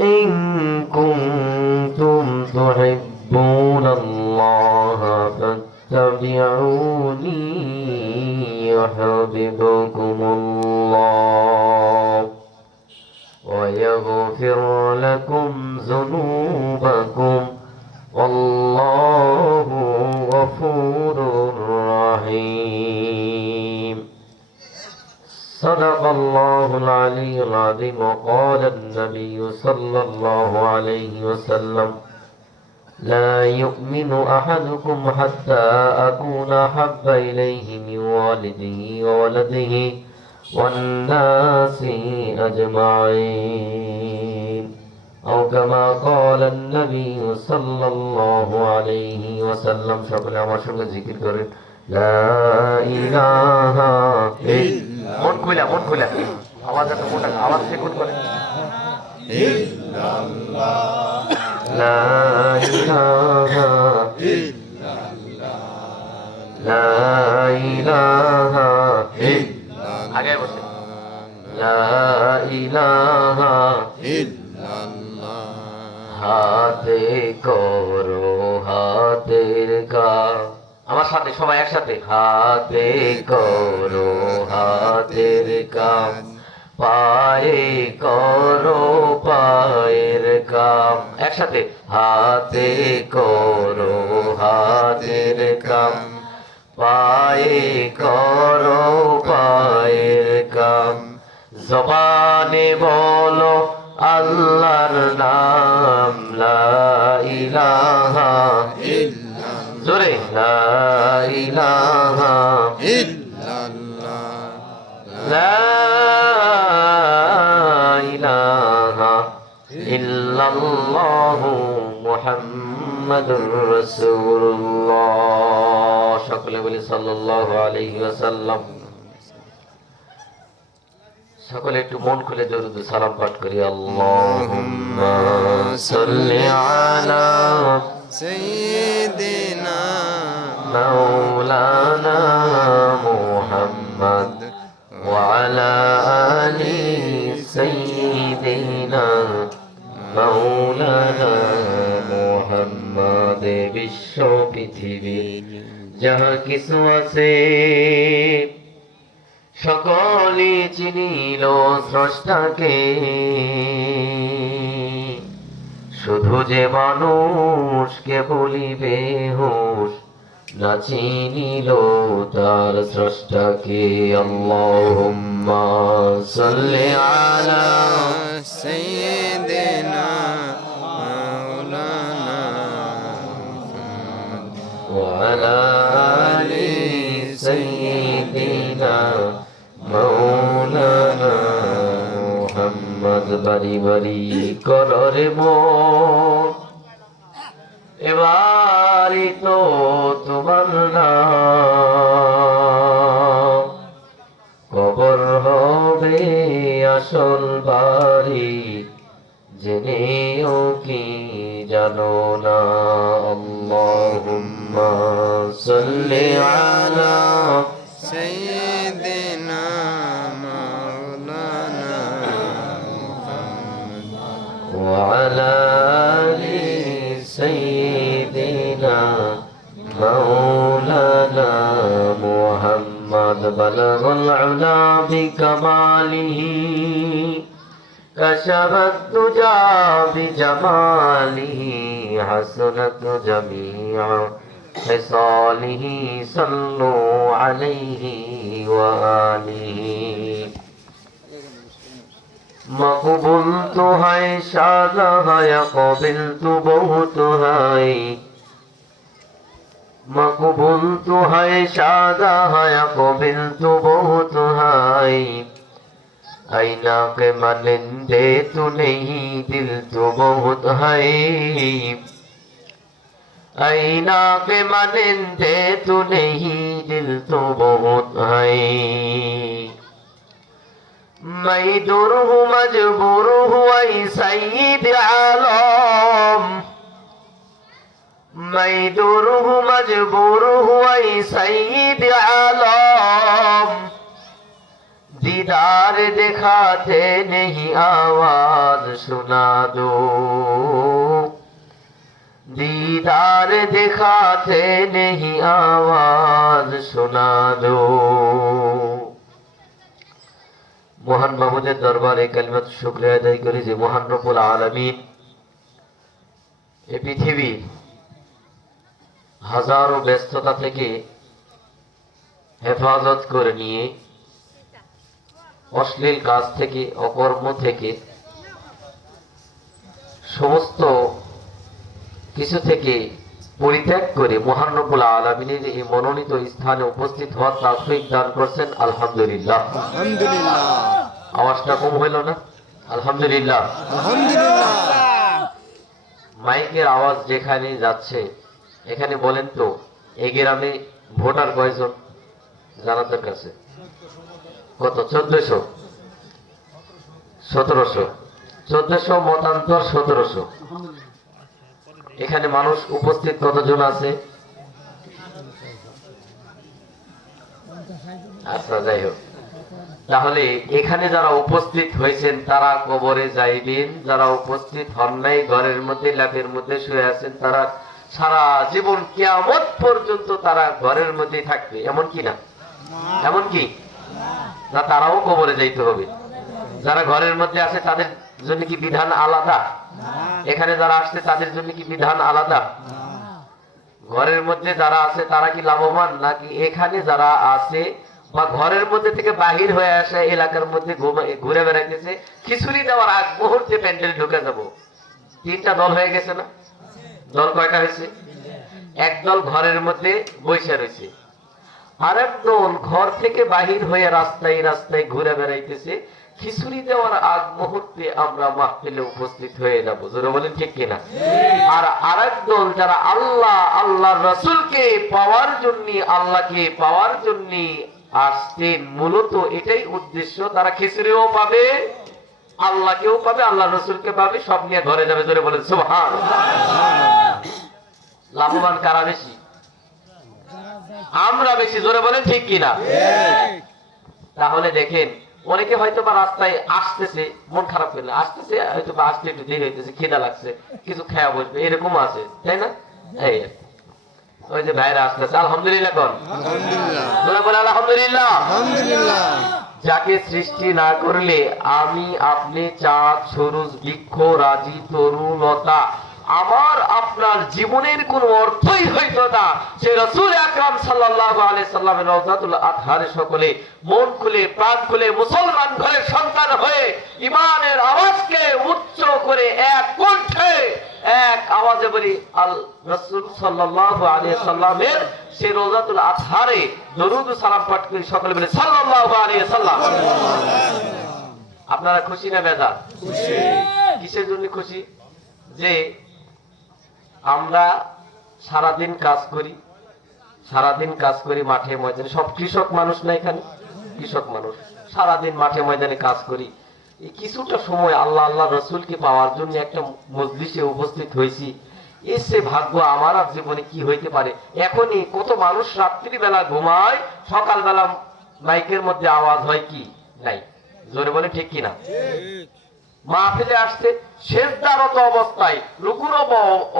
إن كنتم تحبون الله فاتبعوني يحببكم الله ويغفر لكم ذنوبكم والله غفور رحيم صدق الله العلي العظيم وقال النبي صلى الله عليه وسلم لا يؤمن أحدكم حتى أكون أحب إليه من والده وولده والناس أجمعين أو كما قال النبي صلى الله عليه وسلم সকলে আমার সঙ্গে জিকির করেন লা ইলাহা ইল্লাল্লাহ মন খুলে আওয়াজ এত মোটা আওয়াজ চেকুন করেন ইল্লাল্লাহ লা ইলাহা ইল্লাল্লাহ লা ইলাহা ইল্লাল্লাহ আগে বসে লা ইলাহা ইল্লাল্লাহ হাতে করো হাতের কাজ আমার সাথে সবাই একসাথে হাতে করো হাতের কাজ পায়ে করো পায়ের কাম একসাথে হাতে করো হাতের কাম পায়ে করো পায়ের কাম জবানে বলো আল্লাহর নাম লা ইলাহা ইল্লাল্লাহ জোরে লা ইলাহা ইল্লাল্লাহ লা ইলাহা ইল্লাল্লাহু মুহাম্মাদুর রাসূলুল্লাহ সকলে বলি সাল্লাল্লাহু আলাইহি ওয়াসাল্লাম সকলে একটু মন খুলে দরুদ সালাম পাঠ করি আল্লাহুম্মা সাল্লি আলা সাইয়্যিদিনা মাওলানা মুহাম্মদ ওয়া আলা আলি সাইয়্যিদিনা মাওলানা মুহাম্মদ বিশ্ব পৃথিবী যাহা কিছু আছে সকলে চিনিল স্রষ্টাকে শুধু যে মানুষকে বলিবে হুশ না চিনিল তার স্রষ্টাকে আল্লাহুম্মা সাল্লি আলা সাইয়্যিদিনা মাওলানা ওয়া আলা আলি সাইয়্যিদিনা মাওলানা মুহাম্মদ বাড়ি বাড়ি কররে মন এবারই তো তোমার নাম কবর হবে আসল বাড়ি জেনেও কি জানো না আল্লাহুম্মা সাল্লি আলা সাইয়্যিদিনা মাওলানা মুহাম্মদ ওয়া আলা আলি সাইয়্যিদিনা মাওলানা মুহাম্মদ বালাগাল উলা বিকামালিহি কাশাফাত তুজা বিজামালিহি হাসানাত জামিআ خصاله صلوا عليه وآله مقبول تو ہے شادہ ہے قابل تو بہت ہے مقبول تو ہے شادہ ہے قابل تو بہت ہے آئینہ کے مانندے تو نہیں دل تو بہت ہے आईना के मानिंदे तो नहीं दिल तो बहुत है मैं दूर हूँ मजबूर हूँ ऐ सईद आलम मैं दूर हूँ मजबूर हूँ ऐ सईद आलम दीदार दिखाते नहीं आवाज सुना दो, दीदार दिखाते नहीं आवाज सुना दो। মহান মাবুদের দরবারে কালিমাত শুকরিয়া আদায় করি যে মহান রব্বুল আলামিন এই পৃথিবীর হাজারো ব্যস্ততা থেকে হেফাজত করে নিয়ে অশ্লীল কাজ থেকে অকর্ম থেকে সমস্ত কিছু থেকে পরিত্যাগ করে মহান রব্বুল আলামিনের এই মনোনীত স্থানে উপস্থিত হওয়ার তৌফিক দান করছেন। আলহামদুলিল্লাহ। আলহামদুলিল্লাহ। আওয়াজটা কম হইল না? আলহামদুলিল্লাহ। আলহামদুলিল্লাহ। মাইকের আওয়াজ যেখানে যাচ্ছে এখানে বলেন তো এই গ্রামে ভোটার কয়জন জানাতের কাছে? কত? 1400 1700 1400 মতান্তর 1700। এখানে মানুষ উপস্থিত কতজন আছে? আচ্ছা, যাই হোক, তাহলে এখানে যারা উপস্থিত হয়েছেন তারা কবরে যাইবেন, যারা উপস্থিত হন নাই ঘরের মধ্যে ল্যাপের মধ্যে শুয়ে আছেন তারা সারা জীবন কিয়ামত পর্যন্ত তারা ঘরের মধ্যে থাকবে, এমন কি না? এমন কি না? তারাও কবরে যাইতে হবে। যারা ঘরের মধ্যে আছে তাদের জন্য কি বিধান আলাদা? এখানে যারা আসছে তাদের জন্য কি বিধান আলাদা? ঘরের মধ্যে যারা আছে তারা কি লাভবান, নাকি এখানে যারা আছে বা ঘরের মধ্যে থেকে বাহির হয়ে আসে এলাকার মধ্যে ঘুরে বেড়াইতেছে খিচুড়ি দেওয়ার আগ মুহূর্তে প্যান্ডেলে ঢুকে যাব? তিনটা দল হয়ে গেছে না? দল কয়টা হয়েছে? একদল ঘরের মধ্যে বসে রয়েছে, আরেক দল ঘর থেকে বাহির হয়ে রাস্তায় রাস্তায় ঘুরে বেড়াইতেছে। খিচুড়ি দেওয়ার আগ মুহূর্তে আমরা মাহফিলে উপস্থিত হয়ে যাব, জোরে বলেন ঠিক কিনা? আর আরেক দল যারা আল্লাহর রাসূলকে পাওয়ার জন্য, আল্লাহকে পাওয়ার জন্য আসতেন, মূলত এটাই উদ্দেশ্য, তারা খিচুড়িও পাবে, আল্লাহকেও পাবে, আল্লাহর রাসূলকে পাবে, সব নিয়ে ঘরে যাবে। জোরে বলেন সুবহানাল্লাহ। লাভবান কারা বেশি? আমরা বেশি। জোরে বলেন ঠিক কিনা? তাহলে দেখেন, অনেকে হয়তো বা রাস্তায় আসতেছে, মন খারাপ করলে আসতেছে, হয়তো বা আসতে একটু দেরি হইতেছে, খিদা লাগছে, কিছু খেয়া বসবে, এরকম আছে, তাই না? এই ওই যে ভাইরা আসতেছে, আলহামদুলিল্লাহ কোন? আলহামদুলিল্লাহ। যাকে সৃষ্টি না করলে আমি, আপনি, চাঁদ, সূরজ, বৃক্ষ, রাজি, তরু, লতা, আমার আপনার জীবনের কোনো অর্থই হইতো না সে রাসূল আকরাম সাল্লাল্লাহু আলাইহি সাল্লামের রওজাতুল আতহারে সকলে মন খুলে প্রাণ খুলে মুসলমান ঘরের সন্তান হয়ে ঈমানের আওয়াজকে উচ্চ করে এক কণ্ঠে এক আওয়াজে বলি আল রাসূল সাল্লাল্লাহু আলাইহি সাল্লামের সেই রওজাতুল আতহারে দরুদ ও সালাম পাঠ করে সকলে বলে সাল্লাল্লাহু আলাইহি সাল্লাম। আপনারা খুশি না বেজার? খুশি। কিসের জন্য খুশি? যে আমরা সারাদিন কাজ করি মাঠে ময়দানে, সব কৃষক মানুষ না, এখানে কৃষক মানুষ, সারাদিন মাঠে ময়দানে কাজ করি, এই কিছুটা সময় আল্লাহ রাসূলকে পাওয়ার জন্য একটা মজলিসে উপস্থিত হয়েছি, এসে ভাগ্য আমার আর জীবনে কি হইতে পারে। এখনই কত মানুষ রাত্রি বেলা ঘুমায়, সকালবেলা মাইকের মধ্যে আওয়াজ হয় কি নাই? জোরে বলে ঠিক কিনা? মাহফিলে আসছে সেজদারত অবস্থায়, রুকুর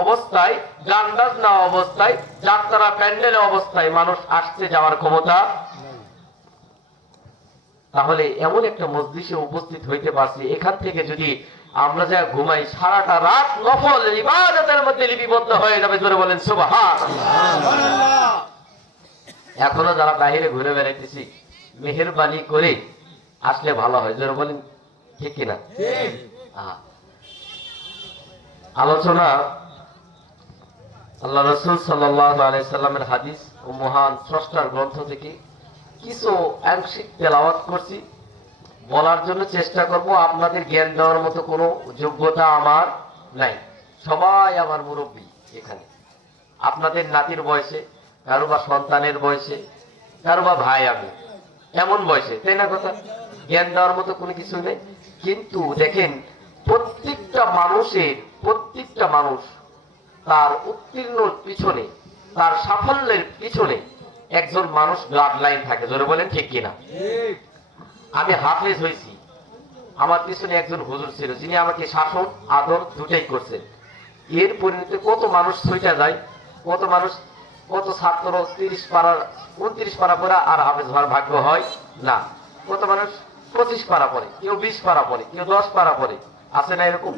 অবস্থায়, গান্ডাজ না অবস্থায়, যাত্রা প্যান্ডেল অবস্থায় মানুষ আসছে, যাওয়ার ক্ষমতা। তাহলে এমন একটা মজলিসে উপস্থিত হইতে পারছি, এখান থেকে যদি আমরা যা ঘুমাই সারাটা রাত নফল ইবাদতের মধ্যে লিপিবদ্ধ হয়ে যাবে। জোরে বলেন সুবহানাল্লাহ। এখনো যারা বাহিরে ঘুরে বেড়াইতেছি, মেহেরবানি করে আসলে ভালো হয়। জোরে বলেন ঠিক কিনা? আলোচনা আল্লাহ রাসূল সাল্লাল্লাহু আলাইহি সাল্লামের হাদিস ও মহান স্রষ্টার গ্রন্থ থেকে কিছু আংশিক তেলাওয়াত করছি, বলার জন্য চেষ্টা করব। আপনাদের জ্ঞান দেওয়ার মতো কোনো যোগ্যতা আমার নাই, সবাই আমার মুরব্বী এখানে, আপনাদের নাতির বয়সে, কারো বা সন্তানের বয়সে, কারো বা ভাই, আমি এমন বয়সে, তাই না? কথা জ্ঞান দেওয়ার মতো কোনো কিছু নেই। কিন্তু দেখেন, প্রত্যেকটা মানুষ তার উত্তীর্ণর পিছনে, তার সাফল্যের পিছনে একজন মানুষ ব্লাড লাইন থাকে। জোরে বলেন ঠিক কিনা? আমি হাফেজ হয়েছি, আমার পিছনে একজন হুজুর ছিল যিনি আমাকে শাসন আদর দুটাই করছেন। এর পরিণতি কত মানুষ ছুটে যায়, কত মানুষ, কত ছাত্র 30 পারা 29 পারা পড়া আর হাফেজ হওয়ার ভাগ্য হয় না। কত মানুষ 25 পারা পড়ে, কেউ 20 পারা পড়ে, কেউ 10 পারা পড়ে, আছে না এরকম?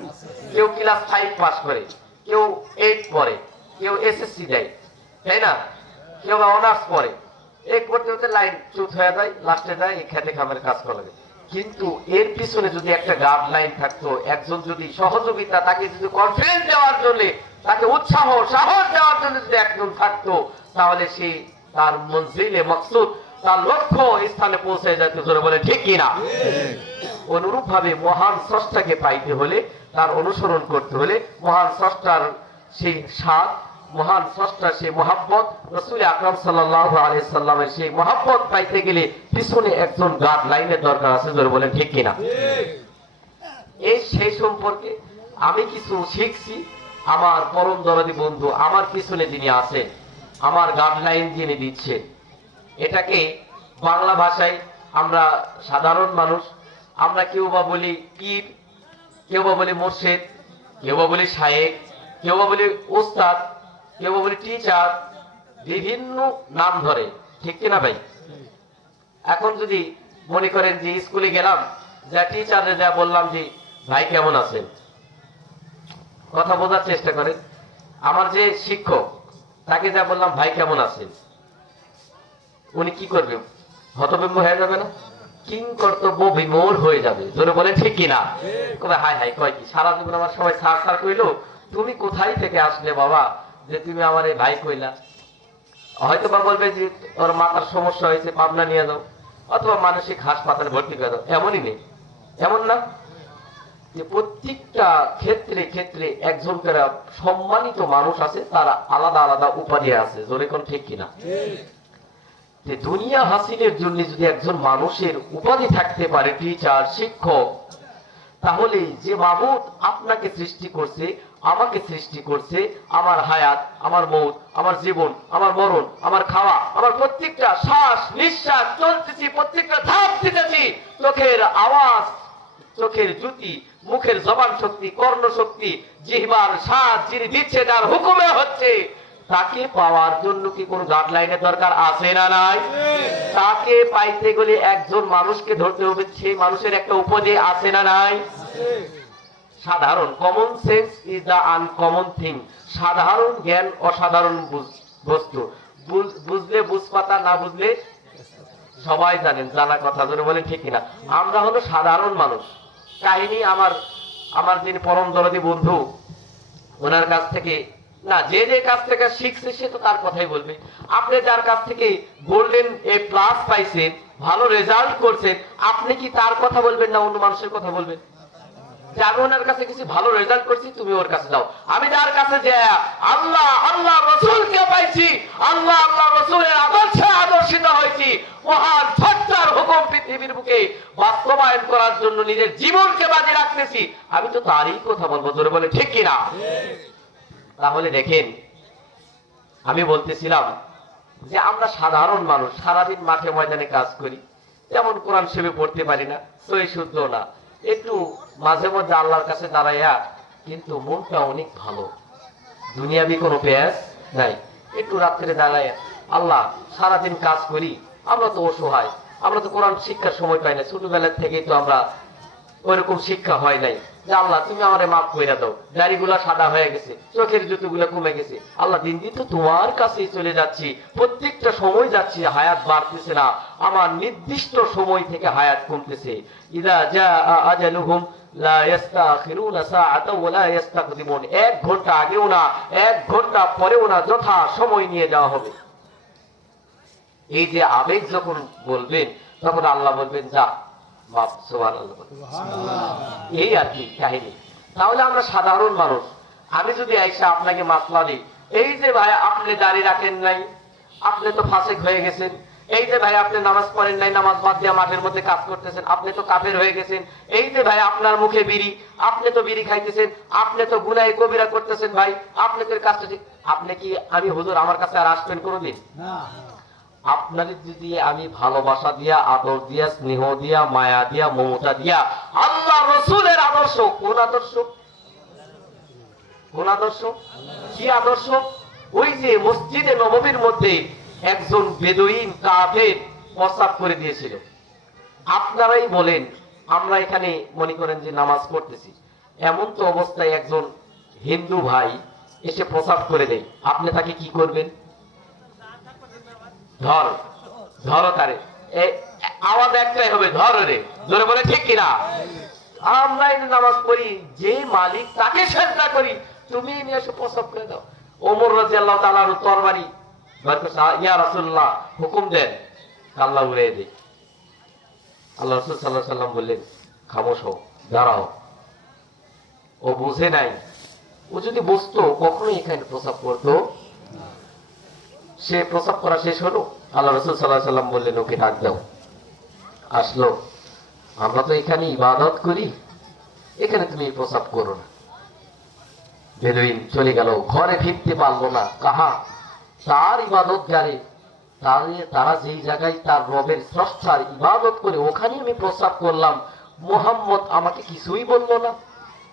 কেউ ক্লাস 5 পাস করে, কেউ 8 পড়ে, কেউ এসএসসি দেয়, তাই না? কেউ অনার্স পড়ে। এই করতে করতে লাইন চুপ হয়ে যায়, লাস্টে যায় এই খেতে খামারে কাজ করা লাগে। কিন্তু এর পিছনে যদি একটা গাইডলাইন থাকতো, একজন যদি সহযোগিতা, তাকে যদি কনফিডেন্স দেওয়ার জন্য, তাকে উৎসাহ সাহস দেওয়ার জন্য যদি একজন থাকতো, তাহলে সে তার মঞ্জিলে মকসুদ, তার লক্ষ্য স্থানে পৌঁছে যেত। জোরে বলে ঠিক কিনা? অনুরূপ ভাবে মহান স্রষ্টাকে পাইতে হলে, তার অনুসরণ করতে হলে, মহান স্রষ্টার সেই স্বাদ, মহান স্রষ্টার সেই মহাব্বত, রাসূল আকরাম সাল্লাল্লাহু আলাইহি সাল্লামের সেই মহাব্বত পাইতে গেলে পিছনে একজন গাইডলাইনের দরকার আছে। জোরে বলেন ঠিক কিনা? এই সেই সম্পর্কে আমি কিছু শিখছি। আমার পরম দরদি বন্ধু আমার পিছনে যিনি আছেন, আমার গাইডলাইন যিনি দিচ্ছেন, এটাকে বাংলা ভাষায় আমরা সাধারণ মানুষ, আমরা কেউ বা বলি পীর, কেউ বা বলি মুর্শিদ, কেউ বা বলি শায়েখ, কেউ বা বলি ওস্তাদ, কেউ বা বলি টিচার, বিভিন্ন নাম ধরে, ঠিক কিনা ভাই? এখন যদি মনে করেন যে স্কুলে গেলাম, যা টিচারে যা বললাম যে ভাই কেমন আছেন, কথা বোঝার চেষ্টা করেন। আমার যে শিক্ষক, তাকে যা বললাম ভাই কেমন আছেন, উনি কি করবে? হতভম্ব হয়ে যাবে না? কিং কর্তব্য বিমূঢ় হয়ে যাবে। জোরে বলে ঠিক কিনা? কবে হাই হাই কয় কি, সারা জীবন আমার সবাই সার সার কইলো, তুমি কোথায় থেকে আসলে বাবা যে তুমি আমার এই ভাই কইলা? হয়তো বা বলবে যে ওর মাথার সমস্যা হয়েছে, পাবনা নিয়ে যাও, অথবা মানসিক হাসপাতালে ভর্তি করে দাও। এমনই নেই, এমন না যে প্রত্যেকটা ক্ষেত্রে ক্ষেত্রে একজন করে সম্মানিত মানুষ আছে, তারা আলাদা আলাদা উপাধি আছে। জোরে কোন ঠিক কিনা? যে দুনিয়া হাসিলের জন্য যদি একজন মানুষের উপাধি থাকতে পারে, টিচার, শিক্ষক, তাহলে যে মাবুদ আপনাকে সৃষ্টি করছে, আমাকে সৃষ্টি করছে, আমার হায়াত, আমার মৌত, আমার জীবন, আমার মরণ, আমার খাওয়া, আমার প্রত্যেকটা শ্বাস নিঃশ্বাস চলতেছি, প্রত্যেকটা ধাপ দিতেছি, চোখের আওয়াজ, চোখের জ্যোতি, মুখের জবান শক্তি, কর্ণ শক্তি, জিহ্বার স্বাদ যিনি দিচ্ছে, তার হুকুমে হচ্ছে, তাকে পাওয়ার জন্য কি কোন গাইডলাইনের দরকার আছে না নাই? তাকে পাইতে গেলে একজন মানুষকে ধরতে হবে, সেই মানুষের একটা উপাধি আছে না নাই? সাধারণ common sense is the uncommon thing. সাধারণ জ্ঞান অসাধারণ বস্তু। বুঝলে বুঝপাতা, না বুঝলে সবাই জানেন, জানা কথা। ধরে বলেন ঠিক কিনা? আমরা হলো সাধারণ মানুষ। কাহিনী আমার যিনি পরম দরদি বন্ধু, ওনার কাছ থেকে, না যে যে কাছ থেকে শিখছে সে তো তার কথাই বলবে। আপনি যার কাছ থেকে গোল্ডেন এ প্লাস পাইছেন, ভালো রেজাল্ট করছেন, আপনি কি তার কথা বলবেন না অন্য মানুষের কথা বলবেন? যে আমি ওনার কাছে কিছু ভালো রেজাল্ট করছি, তুমি ওর কাছে যাও। আমি যার কাছে যে আল্লাহ আল্লাহ রসুলকে পাইছি, আল্লাহ আল্লাহ রসুলের আদর্শে আদর্শিত হয়েছি, মহান সত্তার হুকুম পৃথিবীর বুকে বাস্তবায়ন করার জন্য নিজের জীবনকে বাজি রাখতেছি, আমি তো তারই কথা বলবো। জোরে বলে ঠিক কিনা? তাহলে দেখেন, আমি বলতেছিলাম যে আমরা সাধারণ মানুষ, সারাদিন মাঠে ময়দানে কাজ করি, যেমন কোরআন শরীফ পড়তে পারি না, সহি শুদ্ধ না, একটু মাঝে মধ্যে আল্লাহর কাছে দাঁড়াইয়া কিন্তু মনটা অনেক ভালো, দুনিয়াবি কোনো পেঁয়াজ নাই, একটু রাত্রে দাঁড়াইয়া আল্লাহ, সারাদিন কাজ করি, আমরা তো অসহায়, আমরা তো কোরআন শিক্ষার সময় পাই না, ছোটবেলার থেকেই তো আমরা ওইরকম শিক্ষা হয় নাই, যে আল্লাহ তুমি আমারে মাফ করে দাও, দাড়িগুলা সাদা হয়ে গেছে, চোখের জুতোগুলা কমে গেছে, আল্লাহ দিন দিন তো তোমার কাছেই চলে যাচ্ছি, প্রত্যেকটা সময় যাচ্ছি, হায়াত বাড়তেছে না, আমার নির্দিষ্ট সময় থেকে হায়াত কমতেছে। ইদা জা আজালুহুম লা ইস্তাখিরুনা সাআতাও ওয়া লা ইস্তাকদিমুন, 1 ঘন্টা আগেও না 1 ঘন্টা পরেও না, যথা সময় নিয়ে যাওয়া হবে। এই যে আবেগ যখন বলবেন, তখন আল্লাহ বলবেন যা মাফ, সুবহানাল্লাহ। এই আর কি কাহিনী। তাহলে আমরা সাধারণ মানুষ, আমি যদি আইসা আপনাকে মাসলা দিই, এই যে ভাই আপনি দাড়ি রাখেন নাই, আপনি তো ফাসিক হয়ে গেছেন, এই যে ভাই আপনি নামাজ পড়েন নাই, নামাজ বাদ দিয়ে মাঠের মধ্যে কাজ করতেছেন, আপনি তো কাফের হয়ে গেছেন, এই যে ভাই আপনার মুখে বিড়ি, আপনি তো বিড়ি খাইতেছেন, আপনি তো গুনাহে কবিরা করতেছেন, ভাই আপনি তো কাজটা ঠিক, আপনি কি আমি হুজুর আমার কাছে আর আসবেন কোনোদিন? আপনার যদি আমি ভালোবাসা দিয়া, আদর দিয়া, স্নেহ দিয়া, মায়া দিয়া, মমতা দিয়া, আল্লাহ রসুলের আদর্শ, কোন আদর্শ? কোন আদর্শ? কি আদর্শ? ওই যে মসজিদে নববীর মধ্যে একজন বেদুইন কাফের প্রস্তাব করে দিয়েছিল। আপনারাই বলেন, আমরা এখানে মনে করেন যে নামাজ পড়তেছি, এমন তো অবস্থায় একজন হিন্দু ভাই এসে প্রস্তাব করে দেয়, আপনি তাকে কি করবেন? ধর, ধরো তারে, আওয়াজ একটাই হবে, ধর রে, জোরে বলে ঠিক কিনা? আমরা এই নামাজ পড়ি, যে মালিক তাকে সেজদা করি, তুমি নিয়ে এসে প্রস্তাব করে দাও। ওমর রাদিয়াল্লাহু তাআলা তরবারি ইয়া রাসূলুল্লাহ হুকুম দেন, কাল্লা উড়িয়ে দেয়। আল্লাহ রাসূল সাল্লাল্লাহু আলাইহি সাল্লাম বললেন, খামোশ হও, দাঁড়াও। ও বুঝে নাই। ও যদি বুঝতো কখনোই এখানে প্রস্তাব করতো। সে প্রস্তাব করা শেষ হলো, আল্লাহ রাসূল সাল্লাল্লাহু আলাইহি সাল্লাম বললেন, ওকে ডাক দাও। আসলো, আমরা তো এখানে ইবাদত করি, এখানে তুমি প্রস্তাব করো না। বেদুইন চলে গেল, ঘরে ফিরতে পারলো না। কাহা তার ইবাদত গারে, তারা যেই জায়গায় তার রবের স্রষ্টার ইবাদত করে, ওখানে আমি প্রস্তাব করলাম, মুহাম্মদ আমাকে কিছুই বললো না।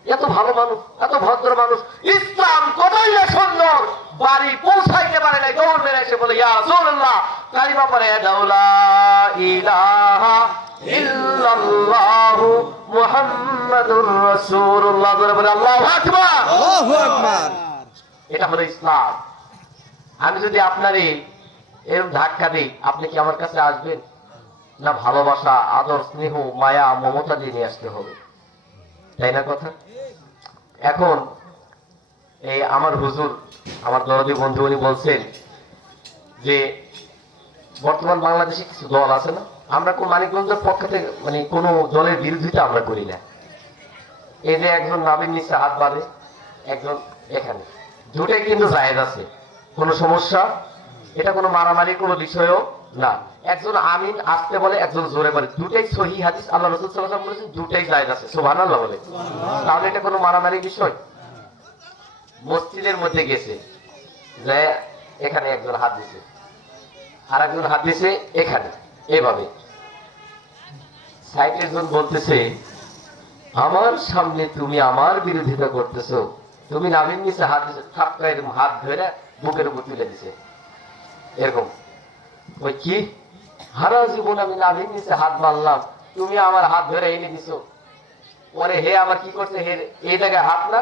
এত ভালো মানুষ, এত ভদ্র মানুষ, ইসলাম কতই না সুন্দর, বাড়ি পৌঁছাইতে পারে না, দৌড় মেরে এসে বলে, ইয়া রাসূলুল্লাহ, কালিমা পড়ে দাও, লা ইলাহা ইল্লাল্লাহু মুহাম্মাদুর রাসূলুল্লাহ, বলে আল্লাহু আকবার। আল্লাহু আকবার। এটা হলো ইসলাম। আমি যদি আপনারই এরকম ধাক্কা দিই, আপনি কি আমার কাছে আসবেন? না ভালোবাসা, আদর, স্নেহ, মায়া, মমতা দিয়ে নিয়ে আসতে হবে, তাই না কথা? এখন এই আমার হুজুর, আমার দরদি বন্ধু, উনি বলছেন যে বর্তমান বাংলাদেশে কিছু দল আছে না, আমরা কোন মানিকগঞ্জের পক্ষ থেকে মানে কোনো দলের বিরোধিতা আমরা করি না। এই যে একজন নাবির নিচে হাত বাঁধে, একজন এখানে, দুটাই কিন্তু জায়েজ আছে, কোনো সমস্যা, এটা কোনো মারামারির কোনো বিষয়ও না। একজন আমিন আসতে বলে, একজন জোরে বলে, দুটাই সহিহ হাদিস, আল্লাহ রাসূল সাল্লাল্লাহু আলাইহি ওয়াসাল্লাম বলেছেন, দুটাই জায়েজ আছে, সুবহানাল্লাহ বলে। তাহলে এটা কোনো মারামারির বিষয়? মসজিদের মধ্যে গেছে, যে এখানে একজন হাত দিছে, আর একজন হাত দিছে এখানে, এইভাবে সাইডের জন বলতেছে, আমার সামনে তুমি আমার বিরোধিতা করতেছো, তুমি নাবির নিচে হাত দিছে, ঠাপকা এরকম হাত ধরে বুকের উপর তুলে দিছে, এরকম। ওই কি হারা জীবন আমি নাবির নিচে হাত মারলাম, তুমি আমার হাত ধরে এনে দিছো। পরে হে আবার কি করছে, হে এই জায়গায় হাত না,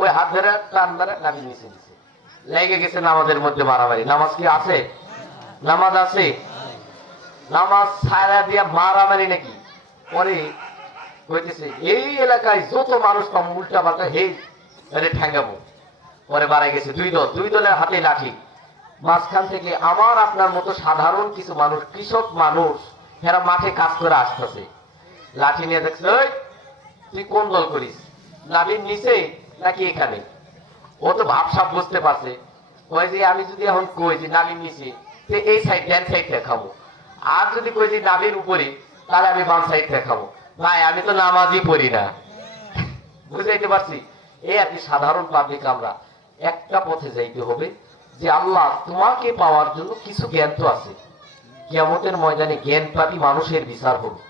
ওই হাত ধরে টান ধরে নাবির নিচে দিছে, লেগে গেছে নামাজের মধ্যে মারামারি। নামাজ কি আছে? নামাজ আছে? নামাজ ছাড়া দিয়া মারামারি নাকি? পরে কইতেছে, এই এলাকায় যত মানুষ কম উল্টা পাল্টা, হে ঠ্যাঙ্গাবো। পরে বাড়াই গেছে দুই দল, দুই দলের হাতে লাঠি, মাঝখান থেকে আমার আপনার মতো সাধারণ কিছু মানুষ, কৃষক মানুষ, এরা মাঠে কাজ করে আসতেছে, লাঠি নিয়ে দেখছে, ওই তুই কোন দল করিস, নাবির নিচে নাকি এখানে? ও তো ভাবসাব বুঝতে পারছে, ওই যে আমি যদি এখন কই যে নাবির নিচে, এই সাইড ডান সাইড দেখাবো, আর যদি কই যে নাবির উপরে, তাহলে আমি বাম সাইড দেখাবো। ভাই আমি তো নামাজই পড়ি না, বুঝাইতে পারছি? এই আর কি, সাধারণ পাবলিক আমরা একটা পথে যাইতে হবে, যে আল্লাহ তোমাকে পাওয়ার জন্য কিছু জ্ঞান তো আছে, কিয়ামতের ময়দানে জ্ঞান পাবি, মানুষের বিচার হবে।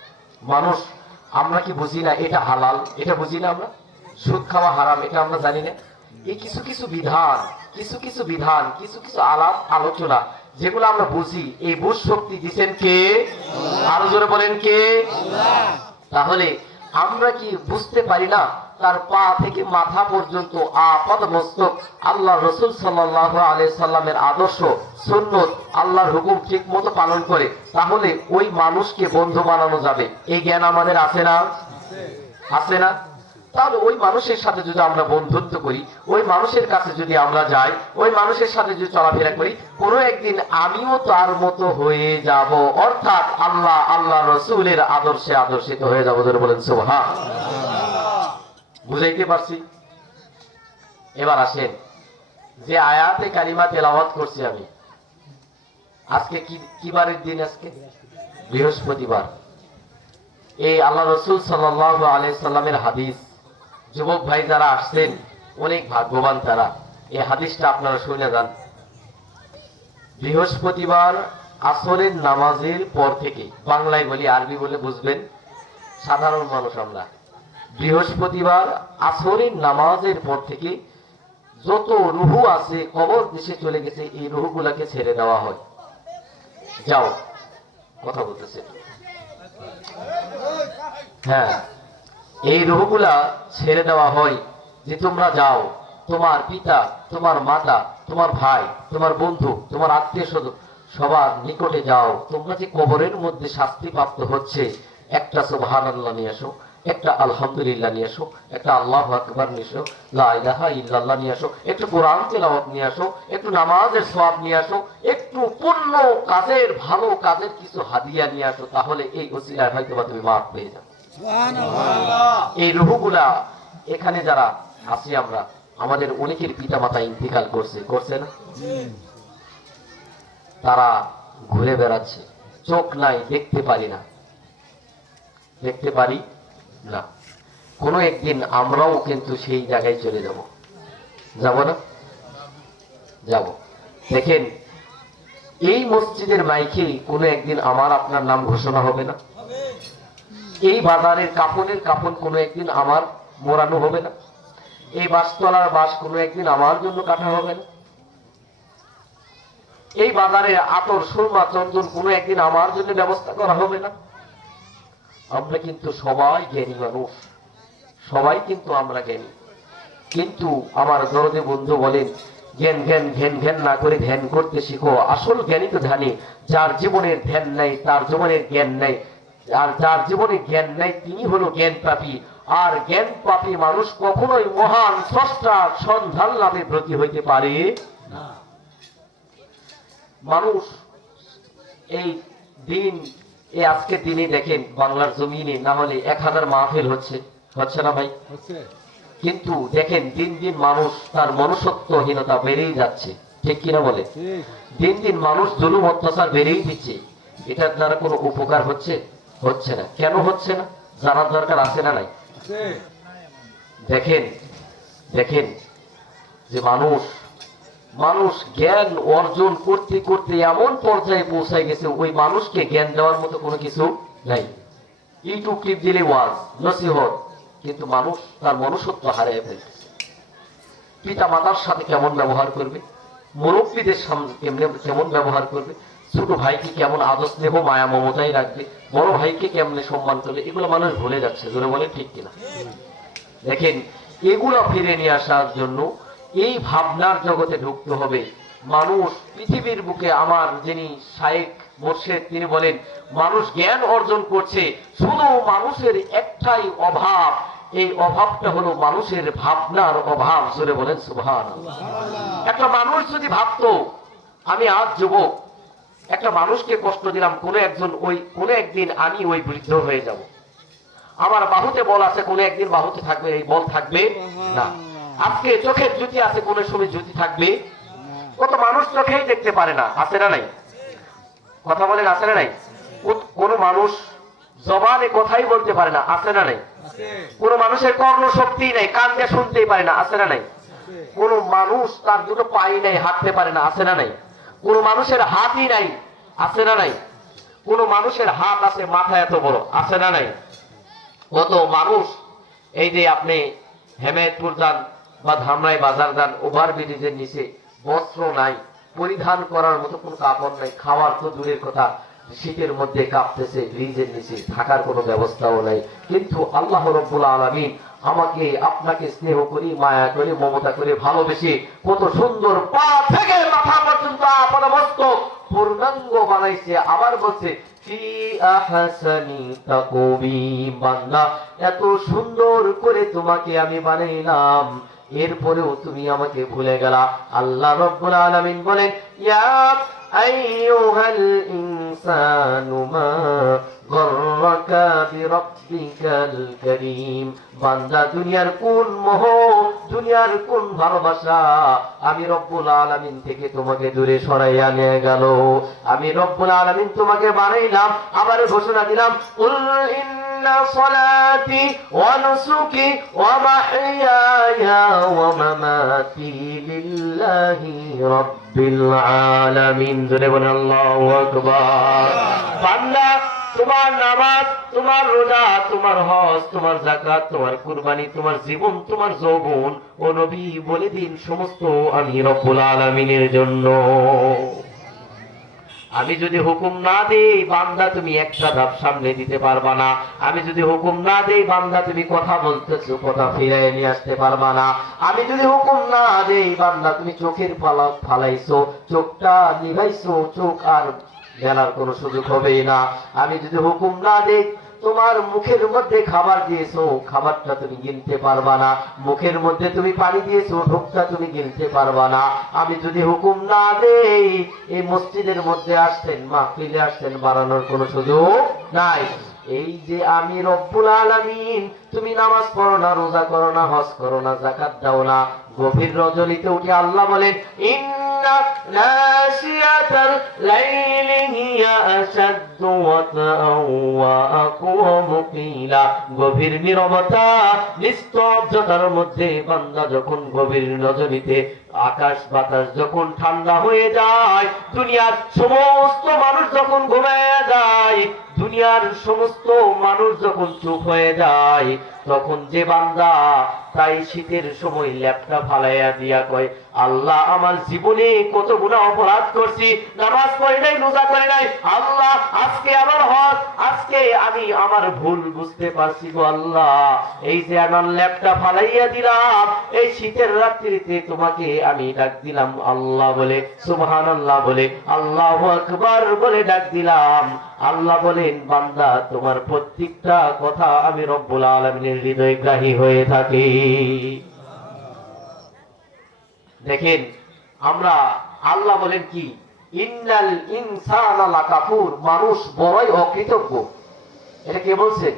মানুষ, আমরা কি বুঝি না এটা হালাল, এটা বুঝি না আমরা, সুদ খাওয়া হারাম এটা আমরা জানি না। এই কিছু কিছু বিধান, কিছু কিছু বিধান, কিছু কিছু আলাপ আলোচনা যেগুলো আমরা বুঝি, এই বুঝ শক্তি দিচ্ছেন কে? আরো জোরে বলেন কে? তাহলে আমরা কি বুঝতে পারি না, তার পা থেকে মাথা পর্যন্ত আপাদ মস্তক আল্লাহ রসুল সাল্লাল্লাহু আলাইহি সাল্লামের আদর্শ, সুন্নত, আল্লাহর হুকুম ঠিক মতো পালন করে, তাহলে ওই মানুষকে বন্ধু বানানো যাবে। এই জ্ঞান আমাদের আছে না? আছে না? তাহলে ওই মানুষের সাথে যদি আমরা বন্ধুত্ব করি, ওই মানুষের কাছে যদি আমরা যাই, ওই মানুষের সাথে যদি চলাফেরা করি, কোনো একদিন আমিও তার মতো হয়ে যাব, অর্থাৎ আল্লাহ আল্লাহ রসুলের আদর্শে আদর্শিত হয়ে যাবো। বলেন সুবহান। বুঝাইতে পারছি? এবার আসেন, যে আয়াতে কালিমা তেলাওয়াত করছি আমি, আজকে কি বারের দিন? আজকে বৃহস্পতিবার। এই আল্লাহ রসুল সাল্লাল্লাহু আলাইহি সাল্লামের হাদিস, যুবক ভাই যারা আসছেন অনেক ভাগ্যবান তারা, এই হাদিসটা আপনারা শুনে যান। বৃহস্পতিবার আসরের নামাজের পর থেকে, বাংলায় বলি আরবি বলে বুঝবেন সাধারণ মানুষ আমরা, বৃহস্পতিবার আসরের নামাজের পর থেকে যত রুহু আছে কবর দেশে চলে গেছে এই রুহুগুলাকে ছেড়ে দেওয়া হয়। যাও, কথা বলতেছে, হ্যাঁ, এই রুহগুলা ছেড়ে দেওয়া হয় যে তোমরা যাও, তোমার পিতা, তোমার মাতা, তোমার ভাই, তোমার বন্ধু, তোমার আত্মীয় স্বজন সবার নিকটে যাও। তোমরা যে কবরের মধ্যে শাস্তি প্রাপ্ত হচ্ছে, একটা সুবহানাল্লাহ নিয়ে আসো, একটা আলহামদুলিল্লাহ নিয়ে আসো, একটা আল্লাহু আকবার নিয়ে আসো, লা ইলাহা ইল্লাল্লাহ নিয়ে আসো, একটু কোরআন তেলাওয়াত নিয়ে আসো, একটু নামাজের সওয়াব নিয়ে আসো, একটু পুণ্য কাজের, ভালো কাজের কিছু হাদিয়া নিয়ে আসো, তাহলে এই ওসিলায় হয়তো বা তুমি মাফ পেয়ে যাবে। এই রুহগুলা এখানে যারা আছি আমরা, আমাদের অনেকের পিতা মাতা ইন্তিকাল করছে না, তারা ঘুরে বেড়াচ্ছে, চোখ নাই, দেখতে পারি না, দেখতে পারি না। কোনো একদিন আমরাও কিন্তু সেই জায়গায় চলে যাব না? যাব। দেখেন, এই মসজিদের মাইকে কোনো একদিন আমার আপনার নাম ঘোষণা হবে না? এই বাজারের কাপড়ের কাপড় কোনো একদিন আমার মোড়ানো হবে না? এই বাসতলার বাস কোনো একদিন আমার জন্য কাটা হবে না? এই বাজারের আতর, সুরমা, চন্দন কোনো একদিন আমার জন্য ব্যবস্থা করা হবে না? আমরা কিন্তু সবাই জ্ঞানী মানুষ, সবাই কিন্তু আমরা জ্ঞানী, কিন্তু আমার দরদে বন্ধু বলেন, জ্ঞান জ্ঞান ধ্যান ধ্যান না করে ধ্যান করতে শিখো। আসল জ্ঞানী তো ধ্যানী, যার জীবনের ধ্যান নাই তার জীবনের জ্ঞান নাই, আর যার জীবনে জ্ঞান নাই তিনি হলো জ্ঞান পাপী। আর জ্ঞান পাপী মানুষ কখনোই মহান স্রষ্টার সন্ধান লাভে ব্রতী হইতে পারে না। মানুষ এই দিন, এই আজকের দিনে দেখেন বাংলার জমিনে না হলে 1000 মাহফিল হচ্ছে না ভাই? কিন্তু দেখেন দিন দিন মানুষ তার মনুষ্যত্বহীনতা বেড়েই যাচ্ছে, ঠিক কিনা বলে? দিন দিন মানুষ জুলুম অত্যাচার বেড়েই দিচ্ছে। এটার দ্বারা কোনো উপকার হচ্ছে না। কেন হচ্ছে না জানার দরকার আছে না নাই? দেখেন যে মানুষ জ্ঞান অর্জন করতে করতে এমন পর্যায়ে পৌঁছায় গেছে, ওই মানুষকে জ্ঞান দেওয়ার মতো কোনো কিছু নাই। ইউটিউব ক্লিপ দিলে ওয়াজ নসিহত, কিন্তু মানুষ তার মনুষ্যত্ব হারিয়ে ফেলতেছে। পিতা মাতার সাথে কেমন ব্যবহার করবে, মুরব্বীদের সামনে কেমন ব্যবহার করবে, ছোট ভাইকে কেমন আদর স্নেহ মায়া মমতাই রাখবে, বড় ভাইকে কেমনে সম্মান করবে, এগুলো মানুষ ভুলে যাচ্ছে। জোরে বলে ঠিক কিনা? দেখেন, এগুলো ফিরে নিয়ে আসার জন্য এই ভাবনার জগতে ঢুকতে হবে। মানুষ পৃথিবীর বুকে, আমার যিনি শায়েখ মোর্শেদ তিনি বলেন, মানুষ জ্ঞান অর্জন করছে, শুধু মানুষের একটাই অভাব, এই অভাবটা হলো মানুষের ভাবনার অভাব। জোরে বলেন সুবহানাল্লাহ। একটা মানুষ যদি ভাবতো আমি আজ যুবক, একটা মানুষকে কষ্ট দিলাম, কোনো একদিন আমি ওই বৃদ্ধ হয়ে যাব, আমার বাহুতে বল আছে, কোনো একদিন বাহুতে থাকবে, এই বল থাকবে না। আজকে চোখের জ্যোতি আছে, কোন সময় জ্যোতি থাকবে। কত মানুষ চোখেই দেখতে পারে না, আছে না নাই? কথা বলেন, আছে না নাই? কোন মানুষ জবানে কথাই বলতে পারে না, আছে না নাই? কোন মানুষের কর্ণ শক্তি নাই, কান দিয়ে শুনতেই পারে না, আছে না নাই? কোন মানুষ তার দুটো পাই নাই, হাঁটতে পারে না, আছে না নাই? কোন মানুষের হাতই নাই, আছে না নাই? কোন মানুষের হাত আছে, মাথা এত বড়, আছে না নাই? কত মানুষ, এই যে আপনি হেমায়তপুর যান বা ধামরাই বাজার যান, ওভার ব্রিজের নিচে বস্ত্র নাই, পরিধান করার মতো কোনো কাপড় নাই, খাওয়ার তো দূরের কথা, শীতের মধ্যে কাঁপতেছে, ব্রিজের নিচে থাকার কোনো ব্যবস্থাও নাই। কিন্তু আল্লাহ রাব্বুল আলামিন আমাকে আপনাকে স্নেহ করি, মায়া করে, মমতা করে, ভালোবেসে কত সুন্দর পা থেকে মাথা পর্যন্ত আপাদ মস্তক পূর্ণাঙ্গ বানাইছে। আবার বলছে ফি আহসানি তাকওয়িম, বান্দা এত সুন্দর করে তোমাকে আমি বানাইলাম, এরপরেও তুমি আমাকে ভুলে গেলা। আল্লাহ রাব্বুল আলামিন বলেন, ইয়া আইয়ুহাল ইনসানু মা গররাকা বিরাব্বিকাল কারীম, বান্দা দুনিয়ার কোন মোহ, দুনিয়ার কোন ভালোবাসা আমি রব্বুল আলামিন থেকে তোমাকে দূরে সরাইয়া নিয়ে গেল? আমি রব্বুল আলামিন তোমাকে বানাইলাম, আবার ঘোষণা দিলাম, কুল ইন্না সলাতি ওয়া নুসুকি ওয়া মাহইয়ায়া ওয়া মামাতি লিল্লাহি রাব্বিল আলামিন। জোরে বলেন আল্লাহু আকবার। বান্দা, তোমার নামাজ, তোমার রোজা, তোমার হজ, তোমার যাকাত, তোমার কুরবানি, তোমার জীবন, তোমার যৌবন, ও নবী বলে দিন সমস্ত আমি রব্বুল আলামিনের জন্য। আমি যদি হুকুম না দেই বান্দা তুমি একটা ধাপ সামনে দিতে পারবা না। আমি যদি হুকুম না দেই বান্দা তুমি কথা বলতেছো, কথা ফিরাই নিয়ে আসতে পারবা না। আমি যদি হুকুম না দেই বান্দা তুমি চোখের পালক ফালাইছো, চোখটা নিভাইছো, চোখ আর জানার কোনো সুযোগ হবেই না। আমি যদি হুকুম না দেই তোমার মুখের মধ্যে খাবার দিয়েছো, খাবারটা তুমি গিলতে পারবা না। মুখের মধ্যে তুমি পানি দিয়েছো, ঢোকটা তুমি গিলতে পারবা না। আমি যদি হুকুম না দেই এই মসজিদের মধ্যে আসছেন, মাহফিলে আসছেন, বাড়ানোর কোনো সুযোগ নাই। এই যে আমি রব্বুল আলামিন, তুমি নামাজ পড়ো না, রোজা করো না, হজ করো না, যাকাত দাও না, গভীর রজনীতে উঠে আল্লাহ বলেন ইন্না নাশিয়াতাল লাইলি হিয়া আশাদ্দু ওয়াতাআন ওয়া আকওয়ামু কিলা। গভীর নীরবতা, নিস্তব্ধতার মধ্যে বান্দা যখন গভীর রজনীতে আকাশ বাতাস যখন ঠান্ডা হয়ে যায়, দুনিয়ার সমস্ত মানুষ যখন ঘুমিয়ে যায়, দুনিয়ার সমস্ত মানুষ যখন চুপ হয়ে যায়, তখন যে বান্দা তাই শীতের সময় ল্যাপটা ফালাইয়া দিয়া কয় আল্লাহ আমার জীবনে কত গুনাহ অপরাধ করছি, নামাজ পড়ি নাই, রোজা করি নাই, আল্লাহ আজকে আমার হজ, আজকে আমি আমার ভুল বুঝতে পারছি গো আল্লাহ, এই যে আমার ল্যাপটা ফালাইয়া দিলাম, এই শীতের রাত্রিতে তোমাকে আমি ডাক দিলাম আল্লাহ বলে, সুবহানাল্লাহ বলে, আল্লাহু আকবার বলে ডাক দিলাম। আল্লাহ বলেন বান্দা তোমার প্রত্যেকটা কথা আমি রব্বুল আলামিনের হৃদয়গ্রাহী হয়ে থাকি। দেখেন আমরা আল্লাহ বলেন কি ইন্নাল ইনসানা লাকাফুর, মানুষ বড়ই অকৃতজ্ঞ। এটা কে বলছেন?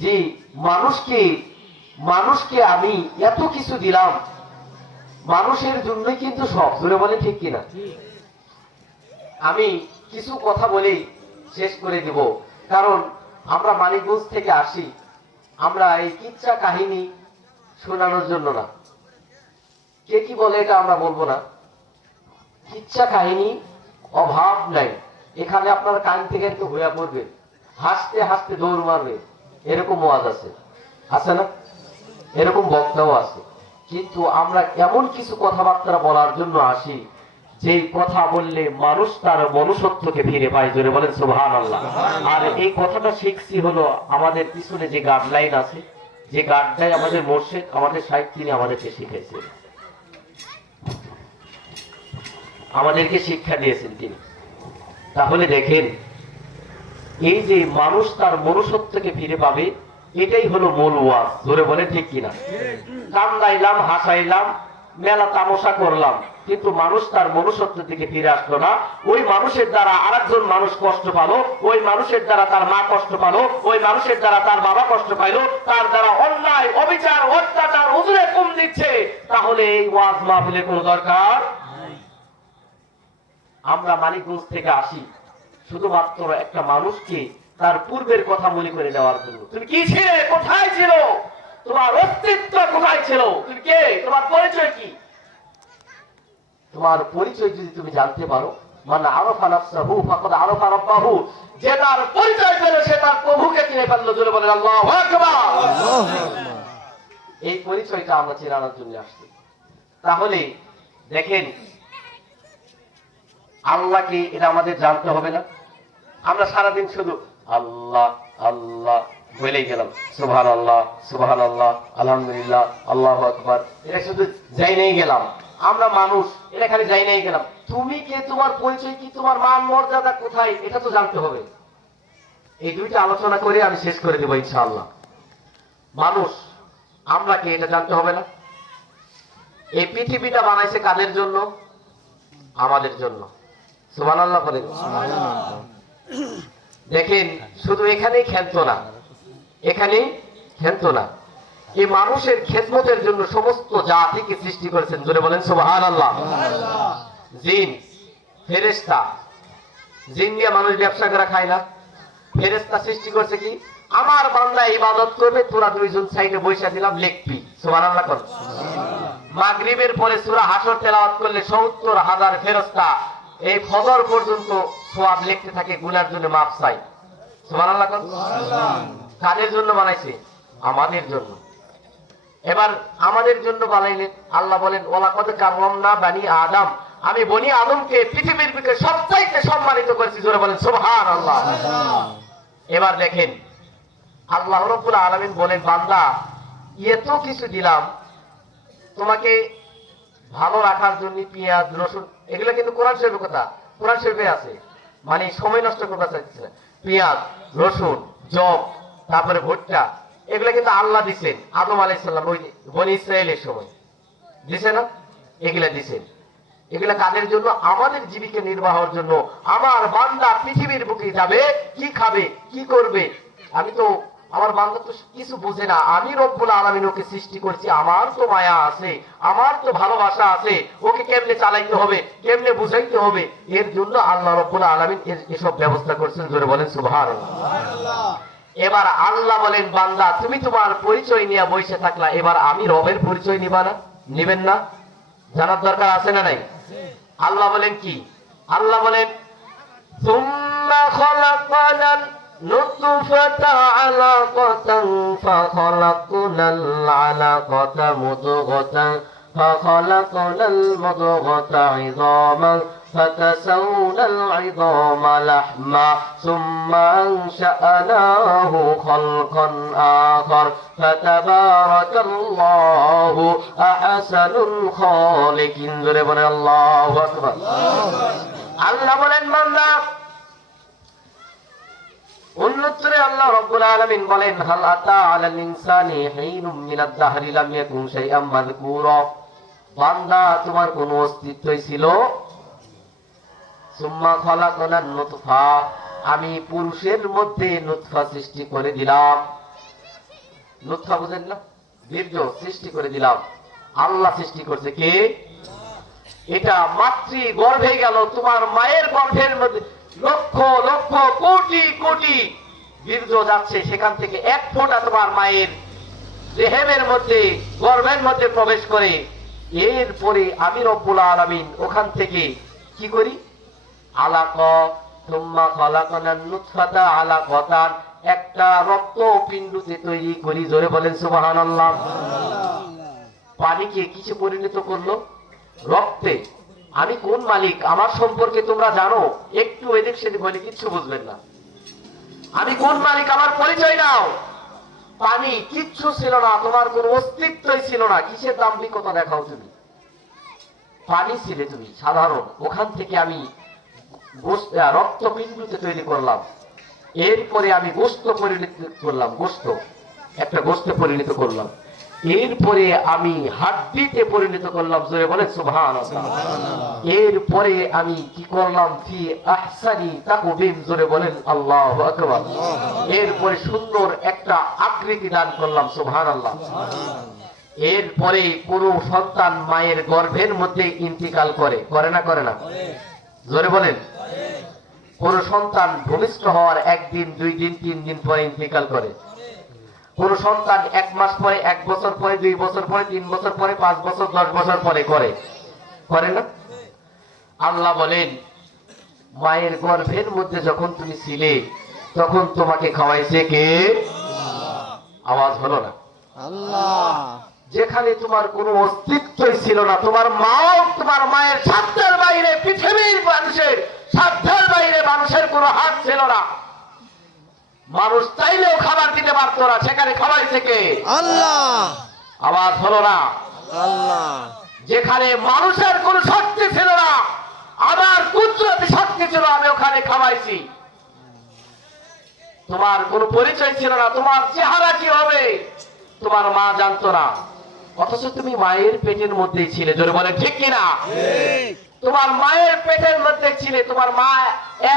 জি, মানুষকে আমি এত কিছু দিলাম, মানুষের জন্যই কিন্তু সব। জোরে বলে ঠিক কিনা? আমি কিছু কথা বলেই শেষ করে দিব, কারণ আমরা মানিকগঞ্জ থেকে আসি, আমরা এই কিচ্ছা কাহিনী শোনানোর জন্য না। কে কি বলে এটা আমরা বলবো না। কিচ্ছা কাহিনী অভাব নাই, এখানে আপনার কান থেকে একটু হইয়া পড়বে, হাসতে হাসতে দৌড় মারবে, এরকম ওয়াজ আছে, আছে না? এরকম বক্তাও আছে। কিন্তু আমরা এমন কিছু কথাবার্তা বলার জন্য আসি যে কথা বললে মানুষ তার মনুষ্যত্বকে ফিরে পায়। জোরে বলেন সুবহানাল্লাহ। আর এই কথাটা শিখছি হলো আমাদের পিছনে যে গাইডলাইন আছে, যে গাইডটাই আমাদের মুর্শিদ, আমাদের শাইখ, তিনি আমাদেরকে শিখাইছেন, আমাদেরকে শিক্ষা দিয়েছেন তিনি। তাহলে দেখেন এই যে মানুষ তার মনুষ্যত্বকে ফিরে পাবে, এটাই হলো মূল ওয়াজ। জোরে বলে ঠিক কিনা? কান্দাইলাম, হাসাইলাম, মেলা তামাশা করলাম, কিন্তু মানুষ তার মনুষ্যত্ব থেকে ফিরে আসলো না। ওই মানুষের দ্বারা আরেকজন মানুষ কষ্ট পালো, ওই মানুষের দ্বারা তার মা কষ্ট পালো, ওই মানুষের দ্বারা তার বাবা কষ্ট পাইলো, তার দ্বারা অন্যায়, অবিচার, অত্যাচার হুজুরে কম দিচ্ছে, তাহলে এই ওয়াজ মাহফিলের কোনো দরকার। আমরা মানিকগঞ্জ থেকে আসি শুধুমাত্র একটা মানুষকে তার পূর্বের কথা মনে করে দেওয়ার জন্য। তুমি কি ছিলে, কোথায় ছিল, তোমার অস্তিত্ব কোথায় ছিল, তুমি কে, তোমার পরিচয় কি? তোমার পরিচয় যদি তুমি জানতে পারো, মানে আরাফা নাফসাহু ফাকাদ আরাফা রাব্বাহু, যে তার পরিচয় পেল সে তার প্রভুকে চিনে ফেললো। জোরে বলেন আল্লাহু আকবার। এই পরিচয়টা আমরা চেনানোর জন্য আসছি। তাহলে দেখেন আল্লাহকে এটা আমাদের জানতে হবে না। আমরা সারাদিন শুধু আল্লাহ আল্লাহ বলেই গেলাম, সুবহানাল্লাহ সুবহানাল্লাহ, আলহামদুলিল্লাহ, আল্লাহু আকবার, এটা শুধু যাই নাই গেলাম। আমরা মানুষ, এটা খালি যাই নাই গেলাম। তুমি কে, তোমার পরিচয় কি, তোমার মান মর্যাদা কোথায়, এটা তো জানতে হবে। এই দুইটা আলোচনা করে আমি শেষ করে দেবো ইনশাআল্লাহ। মানুষ আমরা কে এটা জানতে হবে না। এই পৃথিবীটা বানাইছে কাদের জন্য? আমাদের জন্য। সুবহানাল্লাহ বলেন। দেখেন শুধু এখানেই খেলতো না, এখানেই খেলতো না, এই মানুষের খেদমতের জন্য সমস্ত জাতিকে সৃষ্টি করেছেন। জোরে বলেন সুবহানাল্লাহ। জিন, ফেরেশতা, জিন দিয়ে মানুষ ব্যবসা করে খায় না, ফেরেশতা সৃষ্টি করছে কি আমার বান্দা ইবাদত করবে, তোরা দুইজন সাইডে বসে দিলাম, লিখবি। সুবহানাল্লাহ কর। মাগরিবের পরে সূরা হাসর তেলাওয়াত করলে ৭০,০০০ ফেরেশতা এই ফজর পর্যন্ত সওয়াব লিখতে থাকে, গুনার জন্য মাফ চাই। সুবহানাল্লাহ কর। কাদের জন্য বানাইছে? আমাদের জন্য। এবার আমাদের জন্য বানাইলেন, আল্লাহ বলেন ওয়ালাকাদ কাররামনা বানি আদম, আমি বনি আদমকে পৃথিবীর বুকে সবচাইতে সম্মানিত করেছি। জোরে বলেন সুবহানাল্লাহ। এবার দেখেন আল্লাহ রাব্বুল আলামিন বলেন, বান্দা এত কিছু দিলাম তোমাকে ভালো রাখার জন্য, পেঁয়াজ রসুন, এগুলো কিন্তু কোরআন শরীফের কথা, কোরআন শরীফে আছে, মানে সময় নষ্ট করতে চাইছে না। পেঁয়াজ রসুন জব তারপরে ভুট্টা, এগুলো কিন্তু আল্লাহ দিছেন আদম আলাইহিস সালাম, ওই বনি ইসরাইলের সময় দিছে না, এগুলা দিছেন। এগুলা কাদের জন্য? আমাদের জীবিকা নির্বাহের জন্য। আমার বান্দা পৃথিবীর বুকে যাবে, কি খাবে কি করবে, আমি তো, আমার বান্দা তো কিছু বুঝে না, আমি রব্বুল আলামিন ওকে সৃষ্টি করছি, আমার তো মায়া আছে, আমার তো ভালোবাসা আছে, ওকে কেমনে চালাইতে হবে, কেমনে বুঝাইতে হবে, এর জন্য আল্লাহ রব্বুল আলামিন এসব ব্যবস্থা করছেন। জোরে বলেন সুবহানাল্লাহ। এবার আল্লাহ বলেন, বান্দা তুমি তোমার পরিচয় নিয়ে বসে থাকলা, এবার আমি রবের পরিচয় নিবা না? নিবেন না? জানার দরকার আছে না নাই? আল্লাহ বলেন কি? আল্লাহ বলেন সুম্মা খালাকানাল নুতফাতা আলাকাতান ফাখালাকনাল আলাকাতা মুদগাতান ফাখালাকনাল মুদগাতা ইযামান فكسونا العظام لحما ثم أنشأناه خلقا آخر فتبارك الله أحسن الخالقين. الله أكبر. আল্লাহ বলেন, বান্দা উন্নতরে আল্লাহ রাব্বুল আলামিন বলেন, হাল আতা আলাল ইনসানি হিনুম মিনাদ দাহরি লাম ইয়াকুন শাইআম মাযকুরা, বান্দা তোমার কোন অস্তিত্বই ছিল? সুম্মা খালাকনান নুতফা, আমি পুরুষের মধ্যে নুতফা সৃষ্টি করে দিলাম। নুতফা বুঝেন না? বীর্য সৃষ্টি করে দিলাম। আল্লাহ সৃষ্টি করছে কে? এটা মাতৃ গর্ভে গেল, তোমার মায়ের গর্ভের মধ্যে লক্ষ লক্ষ কোটি কোটি বীর্য যাচ্ছে, সেখান থেকে এক ফোঁটা তোমার মায়ের রেহেমের মধ্যে, গর্ভের মধ্যে প্রবেশ করে, এরপরে আমি রব্বুল আলামিন ওখান থেকে কি করি? আলাকা, সুম্মা খালাকনান নুতফাতা আলাকাতান, একটা রক্ত পিণ্ডতে তৈরি করি। জোরে বলেন সুবহানাল্লাহ। পানিকে কিছু পরিণত করলো রক্তে। আমি কোন মালিক আমার সম্পর্কে তোমরা জানো? একটু এদিক সেদিক হলে কিচ্ছু বুঝবেন না। আমি কোন মালিক আমার পরিচয় নাও। পানি কিচ্ছু ছিল না, তোমার কোন অস্তিত্বই ছিল না, কিসের দাম্ভিকতা দেখাও তুমি? পানি ছিলে তুমি সাধারণ, ওখান থেকে আমি রক্তপিণ্ডতে তৈরি করলাম, এরপরে আমি গোশত পরিণত করলাম, গোশত একটা গোশতে পরিণত করলাম, এরপরে আমি হাড্ডিতে পরিণত করলাম। জোরে বলেন সুবহানাল্লাহ। এরপরে আমি কি করলাম? ফি আহসানি তাকওয়িম। জোরে বলেন আল্লাহু আকবার। এরপরে সুন্দর একটা আকৃতি দান করলাম। সুবহানাল্লাহ। এরপরে পুরো সন্তান মায়ের গর্ভের মধ্যে ইন্তিকাল করে, করে না করে না? জোরে বলেন। কোন সন্তান ভূমিষ্ঠ হওয়ার একদিন, 2 দিন, 3 দিন পরে ইন্তিকাল করে। কোন সন্তান 1 মাস পরে, 1 বছর পরে, 2 বছর পরে, 3 বছর পরে, 5 বছর, 10 বছর পরে করে, করে না? আল্লাহ বলেন, মায়ের গর্ভের মধ্যে যখন তুমি ছিলে তখন তোমাকে খাওয়াইছে কে? আওয়াজ হলো না? আল্লাহ। যেখানে তোমার কোনো অস্তিত্বই ছিল না, তোমার মাও, তোমার মায়ের সাধ্যের বাইরে, পৃথিবীর মানুষের সাধ্যের বাইরে মানুষের কোনো হাত ছিল না, মানুষ চাইলেও খাবার দিতে পারতো না, সেখানে খাওয়াইছে কে? আল্লাহ। আওয়াজ হলো না? আল্লাহ। যেখানে মানুষের কোনো শক্তি ছিল না, আমার কুদরতি শক্তি ছিল, আমি ওখানে খাওয়াইছি। তোমার কোনো পরিচয় ছিল না, তোমার চেহারা কি হবে তোমার মা জানতো না, অথচ তুমি মায়ের পেটের মধ্যেই ছিলে। জোরে বলে ঠিক কিনা? তোমার মায়ের পেটের মধ্যে ছিলে, তোমার মা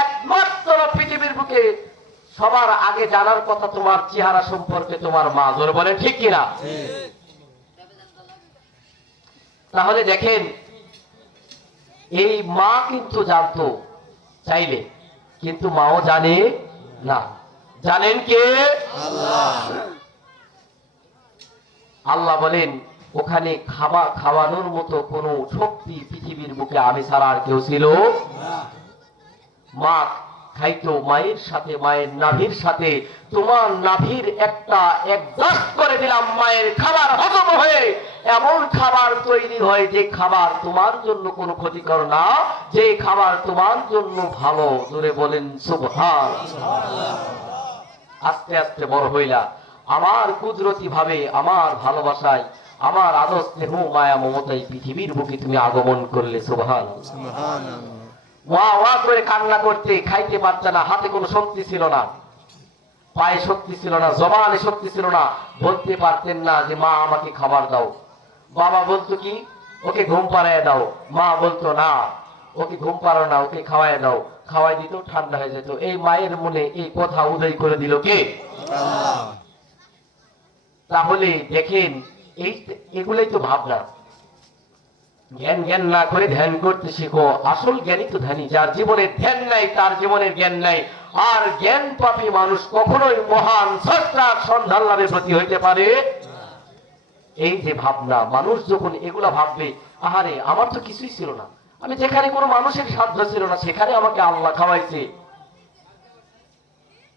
একমাত্র পৃথিবীর বুকে সবার আগে জানার কথা তোমার চেহারা সম্পর্কে তোমার মা। জোরে বলে ঠিক কিনা? তাহলে দেখেন, এই মা কিন্তু জানতো চাইলে, কিন্তু মাও জানে না। জানেন কে? আল্লাহ। আল্লাহ বলেন ওখানে খাওয়ানোর মতো কোনো শক্তি পৃথিবীর বুকে আমি ছাড়া আর কেউ ছিল মা খাইতো মায়ের সাথে, মায়ের নাভির সাথে। তোমার নাভির একটা অ্যাডজাস্ট করে দিলাম, মায়ের খাবার হজম হয়ে এমন খাবার তৈরি হয় যে খাবার তোমার জন্য কোনো ক্ষতিকর না, যে খাবার তোমার জন্য ভালো। জোরে বলেন সুবহানাল্লাহ। আস্তে আস্তে বড় হইলা আমার কুদরতি ভাবে, আমার ভালোবাসায়, আমার আদর স্নেহ মায়া মমতায় পৃথিবীর বুকে তুমি আগমন করলে। সুবহানাল্লাহ। সুবহানাল্লাহ। ওয়া ওয়া করে কান্না করতে, খাইতে পারছে না, হাতে কোনো শক্তি ছিল না, পায়ে শক্তি ছিল না, জবানে শক্তি ছিল না, বলতে পারতেন না যে মা আমাকে খাবার দাও। বাবা বলতো কি ওকে ঘুম পাড়ায় দাও, মা বলতো না ওকে ঘুম পাড়াও না, ওকে খাওয়ায় দাও। খাওয়াই দিত, ঠান্ডা হয়ে যেত। এই মায়ের মনে এই কথা উদয় করে দিল কে? আল্লাহ। তাহলে দেখেন এগুলোই তো ভাবনা। জ্ঞান জ্ঞান না করে ধ্যান করতে শিখো। আসল জ্ঞানী তো ধ্যানী, যার জীবনের ধ্যান নাই তার জীবনের জ্ঞান নাই। আর জ্ঞান পাপী মানুষ কখনোই মহান স্রষ্টার সন্ধান লাভের প্রতি হইতে পারে। এই যে ভাবনা, মানুষ যখন এগুলা ভাববে, আহারে আমার তো কিছুই ছিল না, আমি যেখানে কোনো মানুষের সাধ্য ছিল না সেখানে আমাকে আল্লাহ খাওয়াইছে।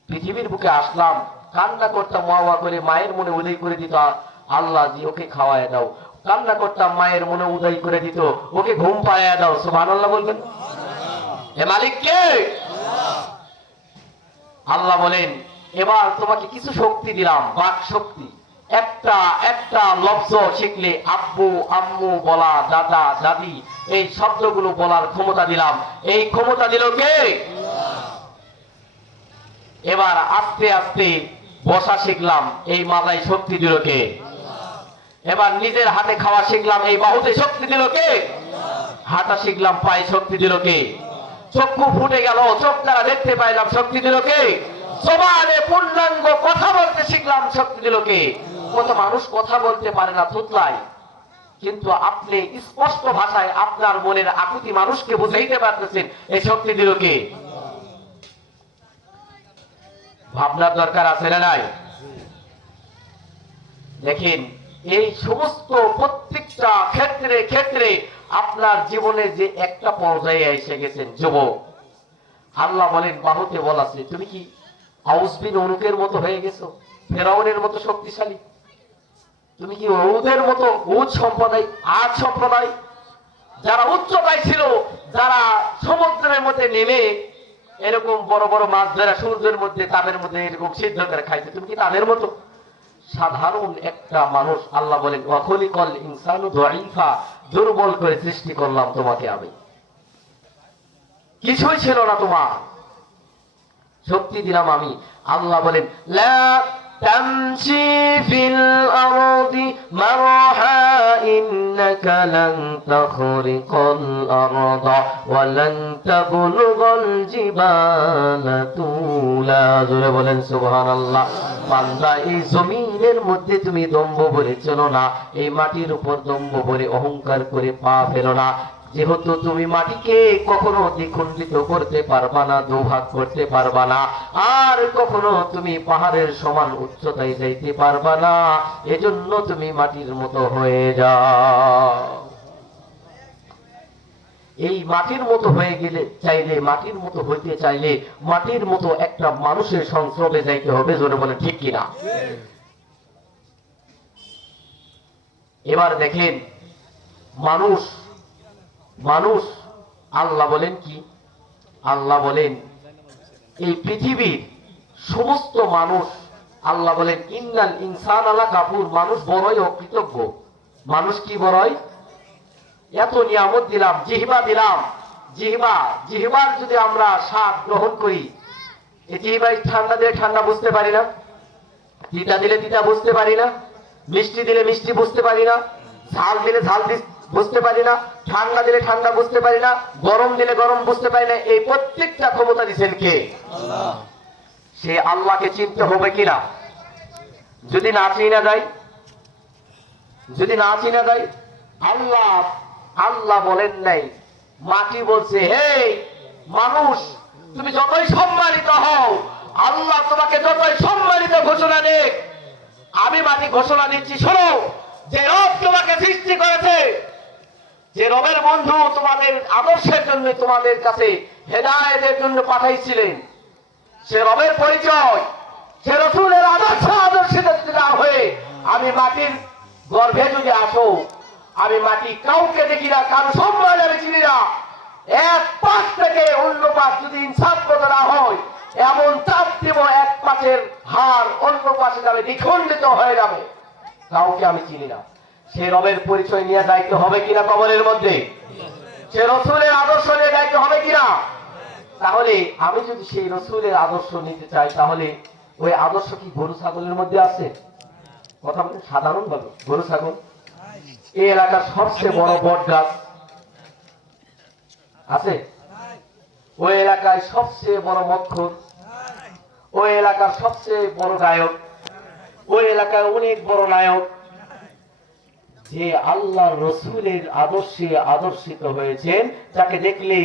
পৃথিবীর বুকে আসলাম, কান্না করতাম ওয়া ওয়া করে, মায়ের মনে উদয় করে দিত আল্লাহ জি ওকে খাওয়ায় দাও। কান্না করতাম, মায়ের মনে উদয় করে দিত ওকে ঘুম পাড়ায় দাও। সুবহানাল্লাহ বলবেন। এ মালিক কে? আল্লাহ বলেন এবার তোমাকে কিছু শক্তি দিলাম, বাক শক্তি। একটা একটা লফজ শিখলে আব্বু আম্মু বলা, দাদা দাদি এই শব্দগুলো বলার ক্ষমতা দিলাম। এই ক্ষমতা দিল কে? এবার আস্তে আস্তে বসা শিখলাম, এই মাথায় শক্তি দিল কে? এবার নিজের হাতে খাওয়া শিখলাম, এই বাহুতে শক্তি দিল কে? হাঁটা শিখলাম, পায়ে শক্তি দিল কে? চক্ষু ফুটে গেল, চোখ দ্বারা দেখতে পাইলাম, শক্তি দিল কে? জবানে পূর্ণাঙ্গ কথা বলতে শিখলাম, শক্তি দিল কে? কত মানুষ কথা বলতে পারে না, থুতলায়, কিন্তু আপনি স্পষ্ট ভাষায় আপনার মনের আকুতি মানুষকে বুঝাইতে পারতেছেন, এই শক্তি দিল কে? ভাবনার দরকার আছে না নাই? দেখেন এই সমস্ত প্রত্যেকটা ক্ষেত্রে ক্ষেত্রে আপনার জীবনে যে একটা পর্যায়ে এসে গেছেন যুবক, আল্লাহ বলেন বাহুতে বলাছে তুমি কি আউস বিন অনুকের মতো হয়ে গেছো, ফেরাউনের মতো শক্তিশালী? তুমি কি ওদের মতো উচ্চ সম্প্রদায়, আজ সম্প্রদায় যারা উচ্চতায় ছিল, যারা সমুদ্রের মধ্যে নেমে এরকম বড় বড় মাছ ধরা সমুদ্রের মধ্যে তাদের মধ্যে এরকম সিদ্ধ করে খাইছে, তুমি কি তাদের মতো সাধারণ একটা মানুষ? আল্লাহ বলেন ওয়াখলিকাল ইনসানু দাঈফা, দুর্বল করে সৃষ্টি করলাম তোমাকে আমি, কিছুই ছিল না তোমার, শক্তি দিলাম আমি। আল্লাহ বলেন লা তামশি ফিল আরদি মারহা ইন্নাকা লান তাখরিকাল আরদা ওয়া লান তাবলুগাল জিবালা তুলা। জোরে বলেন সুবহানাল্লাহ। বান্দা এই জমিনের মধ্যে তুমি দম্ভ ভরে চলো না, এই মাটির উপর দম্ভ ভরে অহংকার করে পা ফেলো না। যেহেতু তুমি মাটিকে কখনো দ্বিখণ্ডিত করতে পারবা না, দুভাগ করতে পারবা না, আর কখনো তুমি পাহাড়ের সমান উচ্চতায় যাইতে পারবা না, এজন্য তুমি মাটির মতো হয়ে যাও। এই মাটির মতো হয়ে গেলে চাইলে, মাটির মতো হইতে চাইলে মাটির মতো একটা মানুষের সংস্রবে যাইতে হবে। জোরে বলে ঠিক কিনা? এবার দেখেন মানুষ মানুষ আল্লাহ বলেন কি? আল্লাহ বলেন এই পৃথিবীর সমস্ত মানুষ, আল্লাহ বলেন ইন্নাল ইনসান আলা কাফুর, মানুষ বড়ই অকৃতজ্ঞ। মানুষ কি বড়ই? এত নিয়ামত দিলাম, জিহ্বা দিলাম, জিহ্বার যদি আমরা স্বাদ গ্রহণ করি, এই জিহ্বায় ঠান্ডা দিলে ঠান্ডা বুঝতে পারি না, তিতা দিলে তিতা বুঝতে পারি না, মিষ্টি দিলে মিষ্টি বুঝতে পারি না, ঝাল দিলে ঝাল বুঝতে পারি না, ঠান্ডা দিলে ঠান্ডা বুঝতে পারি না, গরম দিলে গরম বুঝতে পারি না। এই প্রত্যেকটা ক্ষমতা দিচ্ছেন কে? আল্লাহ। সে আল্লাহকে চিনতে হবে কিনা? যদি না চিনা যায়, যদি না চিনা যায়, আল্লাহ বলেন নাই, মাটি বলছে হে মানুষ তুমি যতই সম্মানিত হও, আল্লাহ তোমাকে যতই সম্মানিত ঘোষণা দেখ, আমি মাটি ঘোষণা দিচ্ছি, শোনো, যে রব তোমাকে সৃষ্টি করেছে, যে রবের বন্ধু তোমাদের আদর্শের জন্য তোমাদের কাছে হেদায়েতের জন্য পাঠাইছিলেন, সে রবের পরিচয়, সে রসুলের আদর্শিত যদি না হয়ে আমি মাটির গর্ভে যদি আসো, আমি মাটি কাউকে দেখি না, কারো সম্মান আমি চিনি না, এক পাশ থেকে অন্য পাশ যদি ইনসাফগত না হয়, এমন চাপ দেব এক পাশের হার অন্য পাশে যাবে, দ্বিখণ্ডিত হয়ে যাবে, কাউকে আমি চিনি না। সে রবের পরিচয় নিয়ে দায়িত্ব হবে কিনা কবরের মধ্যে, সে রসুলের আদর্শ নিয়ে দায়িত্ব হবে কিনা। তাহলে আমি যদি সেই রসুলের আদর্শ নিতে চাই, তাহলে ওই আদর্শ কি গরু ছাগলের মধ্যে আছে? কথা বলে সাধারণ ভাবে গরু ছাগল, এই এলাকার সবচেয়ে বড় বট গাছ আছে, ওই এলাকায় সবচেয়ে বড় মৎখর, ওই এলাকার সবচেয়ে বড় গায়ক, ওই এলাকায় অনেক বড় নায়ক, যে আল্লাহ রসুলের আদর্শে আদর্শিত হয়েছেন, যাকে দেখলে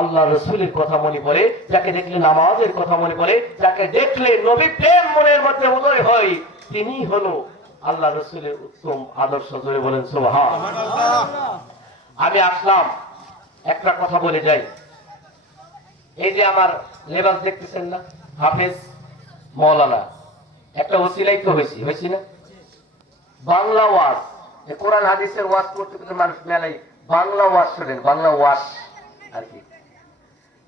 আল্লাহ রসুলের কথা মনে পড়ে, যাকে দেখলে নামাজের কথা মনে পড়ে, যাকে দেখলে নবী প্রেম মনের মধ্যে উদয় হয়, তিনি হলো আল্লাহ রসুলের উত্তম আদর্শ। জোরে বলেন সুবহানাল্লাহ। আমি আসলাম, একটা কথা বলে যাই, এই যে আমার লেবাস দেখতেছেন না, হাফেজ মাওলানা, একটা ওসিলাই তো হয়েছি না, বাংলা ওয়াজ, কোরআন হাদিসের ওয়াজ করতে করতে মানুষ মেলাই বাংলা ওয়াজ শোনেন, বাংলা ওয়াজ আর কি।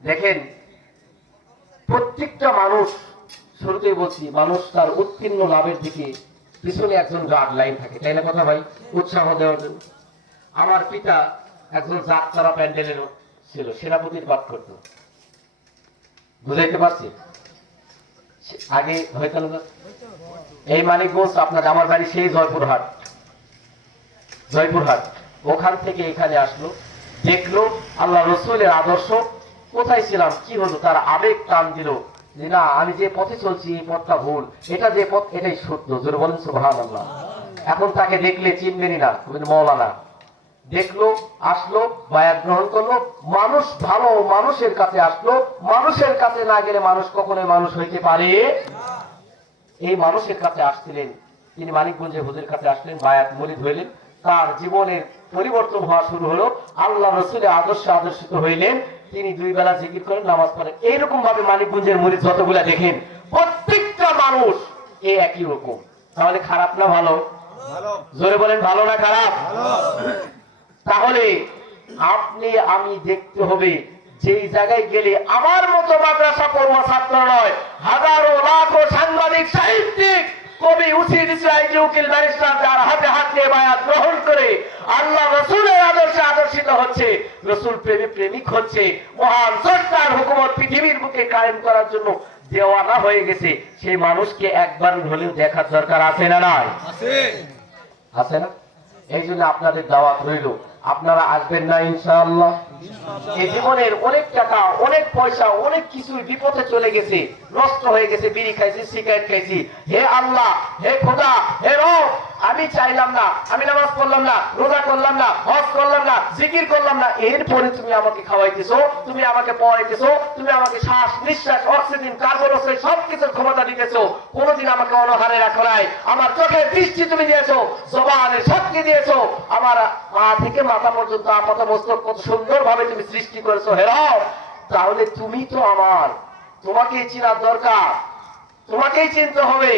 দেখেন, প্রত্যেকটা মানুষ, শুরুতেই বলছি, মানুষ তার উত্তীর্ণ লাভের দিকে পিছনে একজন গাইডলাইন থাকে, তাই না কথা ভাই, উৎসাহ দেওয়ার জন্য। আমার পিতা একজন যাত্রা প্যান্ডেলের ছিল, সেনাপতির পাঠ করত, বুঝাইতে পারছি আগে হয়তো না। এই মানিকগঞ্জ আপনার, আমার বাড়ি সেই জয়পুরহাট, ওখান থেকে এখানে আসলো, দেখলো আল্লাহ রসুলের আদর্শ, কোথায় ছিলাম কি হলো, তার আবেগ টান দিল যে না, আমি যে পথে চলছি এই পথটা ভুল, এটা যে পথ এটাই সত্য। জোরে বলেন সুবহানাল্লাহ। এখন তাকে দেখলে চিনবেনই না, মৌলানা দেখলো, আসলো, বায়াত গ্রহণ করলো, মানুষ ভালো মানুষের কাছে আসলো, মানুষের কাছে না গেলে মানুষ কখনোই মানুষ হইতে পারে। এই মানুষের কাছে আসছিলেন তিনি, মানিকগঞ্জে হুজুরের কাছে আসলেন, বায়াত মুরিদ হইলেন, তার জীবনের পরিবর্তন হওয়া শুরু হলো, আল্লাহ রসুলের আদর্শে আদর্শিত হইলেন, তিনি 2 বেলা জিকির করেন, নামাজ পড়েন। এইরকম ভাবে মানিকগঞ্জের মুরিদ যতগুলা দেখেন, প্রত্যেকটা মানুষ এই একই রকম। তাহলে খারাপ না ভালো? জোরে বলেন, ভালো না খারাপ? তাহলে আপনি আমি দেখতে হবে, যেই জায়গায় গেলে আমার মতো মাদ্রাসা পড়ুয়া ছাত্র নয়, হাজারো লাখো সাংবাদিক, সাহিত্যিক, কবি, উচিত, আইনজীবী, উকিল, ব্যারিস্টার, যার হাতে হাত দিয়ে বায়াত গ্রহণ করে আল্লাহ রসুলের আদর্শে আদর্শিত হচ্ছে, রসুল প্রেমী প্রেমিক হচ্ছে, মহান সত্তার হুকুমত পৃথিবীর বুকে কায়েম করার জন্য দেওয়ানা হয়ে গেছে, সেই মানুষকে একবার হলেও দেখার দরকার আছে না নাই? আছে না? এই জন্য আপনাদের দাওয়াত রইল, আপনারা আসবেন না ইনশাআল্লাহ? এই জীবনের অনেক টাকা, অনেক পয়সা, অনেক কিছু বিপথে চলে গেছে, নষ্ট হয়ে গেছে, বিড়ি খাইছি, সিগারেট খাইছি। হে আল্লাহ, হে খোদা, হে রব, আমি চাইলাম না, আমি নামাজ পড়লাম না, রোজা করলাম না, হজ করলাম না, জিকির করলাম না, এরপরে তুমি আমাকে খাওয়াইতেছো, তুমি আমাকে পড়াইতেছো, তুমি আমাকে শ্বাস নিঃশ্বাস, অক্সিজেন, কার্বন অক্সাইড সবকিছুর ক্ষমতা দিতেছো, কোনোদিন আমাকে অনাহারে রাখো নাই, আমার চোখের দৃষ্টি তুমি দিয়েছো, জবানের শক্তি দিয়েছো, আমার পা থেকে মাথা পর্যন্ত আপাত মস্তক কত সুন্দর ভাবে তুমি সৃষ্টি করেছো। হে রব, তাহলে তুমি তো আমার, তোমাকেই চেনার দরকার, তোমাকেই চিনতে হবে।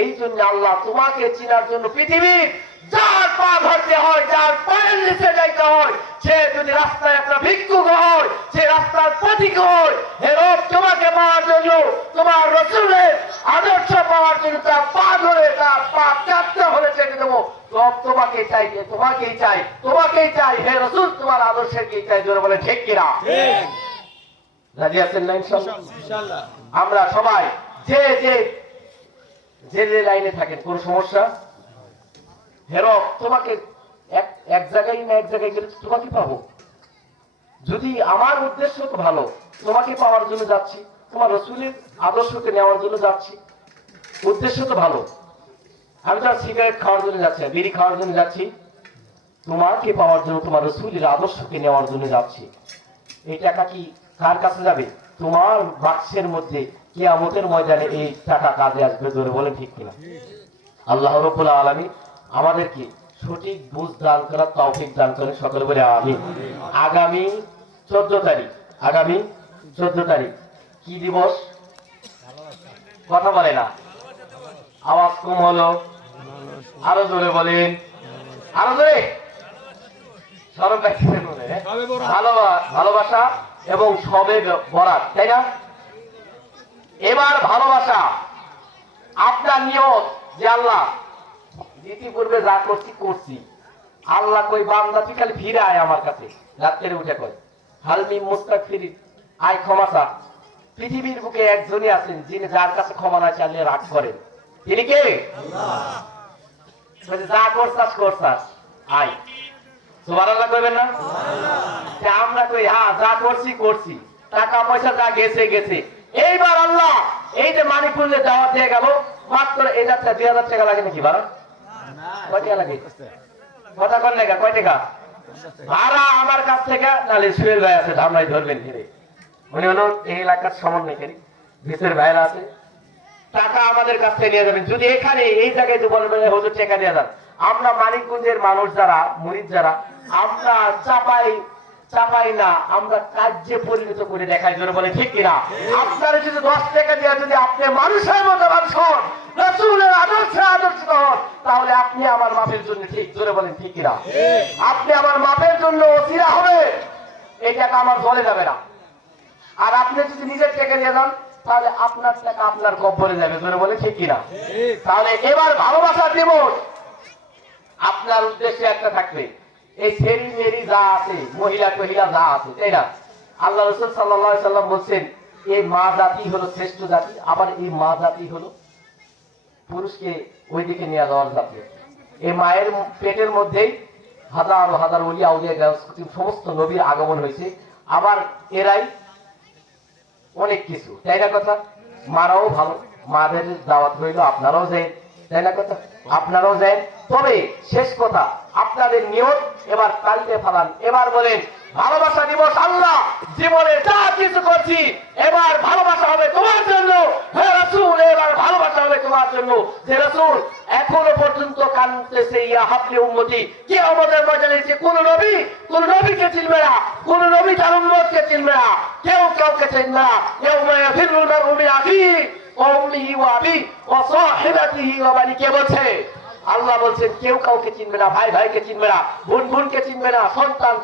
এই জন্য আল্লাহ তোমাকে চেনার জন্য পৃথিবীর যার পা ধরতে হয়, যার পায়ের নিচে যাইতে হয়, সে যদি রাস্তায় একটা ভিক্ষুক হয়, সে রাস্তার পথিক হয়, হে রব, তোমাকে পাওয়ার জন্য, তোমার রসুলের আদর্শ পাওয়ার জন্য তার পা ধরে, তার পা চাপতে হলে চেটে দেবো। রব তোমাকে চাই, তোমাকেই চাই, তোমাকেই চাই, হে রসুল তোমার আদর্শের কি চাই। জোরে বলে ঠিক কিনা? রাজি আছেন না ইনশাআল্লাহ? আমরা সবাই যে যে যে যে লাইনে থাকেন, কোন সমস্যা? হে রব, তোমাকে এক জায়গায় না এক জায়গায় গেলে তোমাকে পাবো, যদি আমার উদ্দেশ্য তো ভালো, তোমাকে পাওয়ার জন্য যাচ্ছি, তোমার রসুলের আদর্শকে নেওয়ার জন্য যাচ্ছি, উদ্দেশ্য তো ভালো। আমি তো সিগারেট খাওয়ার জন্য যাচ্ছি, বিড়ি খাওয়ার জন্য যাচ্ছি, তোমাকে পাওয়ার জন্য, তোমার রসুলের আদর্শকে নেওয়ার জন্য যাচ্ছি। এই টাকা কি কার কাছে যাবে? তোমার বাক্সের মধ্যে কিয়ামতের ময়দানে এই টাকা কাজে আসবে, জোরে বলেন ঠিক কিনা? আল্লাহ রাব্বুল আলামিন আমাদেরকে সঠিক বুঝ দান করার তৌফিক দান করেন, সকলে বলে আমিন। আগামী 14 তারিখ কি দিবস? কথা বলে না, আওয়াজ কম হলো, আরো জোরে বলেন, আরো জোরে। শরম পাইছেন মনে হয়? ভালোবাসা এবং সবে বরাত, তাই না? এবার ভালোবাসা আপনার নিয়ত যে আল্লাহ ইতিপূর্বে যা করছি, আল্লাহ কই বান্দা তুই খালি ফিরে আয় আমার কাছে। রাত্রে উঠে কয় হালমি মুস্তাগফিরিন, আয় ক্ষমা চা। পৃথিবীর বুকে একজনই আছেন যিনি যার কাছে ক্ষমা না চাইলে রাগ করেন, তিনি কে? আল্লাহ। যা করছাস আয়, সুবহানাল্লাহ কইবেন না? যে আমরা কই হ্যাঁ যা করছি, টাকা পয়সা যা গেছে। এইবার আল্লাহ এই যে মানিকপুরে দাওয়াত দিয়ে গেল, মাত্র এই যাত্রা 2000 টাকা লাগে নাকি ভাড়া? কয় টাকা লাগে? কথা কন নাকি কয় টাকা ভাড়া আমার কাছ থেকে? নালে সুয়েল ভাই আছে, ধামরাই ধরবেন ধীরে, উনি হলো এই এলাকার সমন্বয়কারী, ভিতর ভাইরা আছে, টাকা আমাদের কাছ থেকে নিয়ে যাবেন। যদি এখানে এই জায়গায় যে বলবেন হুজুর টাকা দিয়ে যান, আমরা মানিকগঞ্জের মানুষ যারা, মুরিদ যারা, আমরা চাপাই না, আমরা কার্যে পরিণত করে দেখাই, জোরে বলে ঠিক কিনা? আপনারা যদি 10 টাকা দিয়ে যদি আপনি মানুষের মতো মানুষ হন, রাসূলের আদর্শে আদর্শিত হন, তাহলে আপনি আমার মাপের জন্য ঠিক, জোরে বলেন ঠিক কিনা? আপনি আমার মাপের জন্য অসিরা হবে, এই টাকা আমার চলে যাবে না। আর আপনি যদি নিজের টাকা দিয়ে যান, তাহলে আপনার টাকা আপনার কবরে যাবে, জোরে বলে ঠিক কিনা? তাহলে এবার ভালোবাসা দিবস আপনার উদ্দেশ্যে একটা থাকবে, এই ছেড়ি মেরি যা আছে, মহিলা যা আছে, তাই না? আল্লাহ রাসূল সাল্লাল্লাহু আলাইহি সাল্লাম বলছেন এই মা জাতি হলো শ্রেষ্ঠ জাতি, আবার এই মা জাতি হলো পুরুষকে ওইদিকে নিয়ে যাওয়ার জাতি। এই মায়ের পেটের মধ্যেই হাজার ওলিয়া আউলিয়া সমস্ত নবীর আগমন হয়েছে, আবার এরাই অনেক কিছু, তাই না কথা? মারাও ভালো, মাদের দাওয়াত রইল, আপনারাও যায়, তাই না কথা? আপনারাও যায়। তবে শেষ কথা, আপনাদের নিয়ত এবার কালকে ফালান। এবার বলেন ভালোবাসা দিবস আল্লাহ জীবনে যা কিছু করছি, এবার ভালোবাসা হবে তোমার জন্য, হে রাসূল, এবার ভালোবাসা হবে তোমার জন্য। যে রাসূল এখনো পর্যন্ত কাঁদতেছে, ইয়া হাবলি উম্মতি, কিয়ামতের ময়দানে যে কোন নবীকে চিনবে না, কোন নবী তার উম্মতকে চিনবে না, কেউ কাউকে চিনবে না। ইয়াউমা ইয়াফিরুল মারউ মিন আখিহি ওয়া উম্মিহি ওয়া আবিহি ওয়া সাহিবাতিহি ওয়া বানি, কে বলছে? আল্লাহ বলছেন কেউ কাউকে চিনবে না, ভাইকে চিনবে না, বোনকে চিনবে না, সন্তান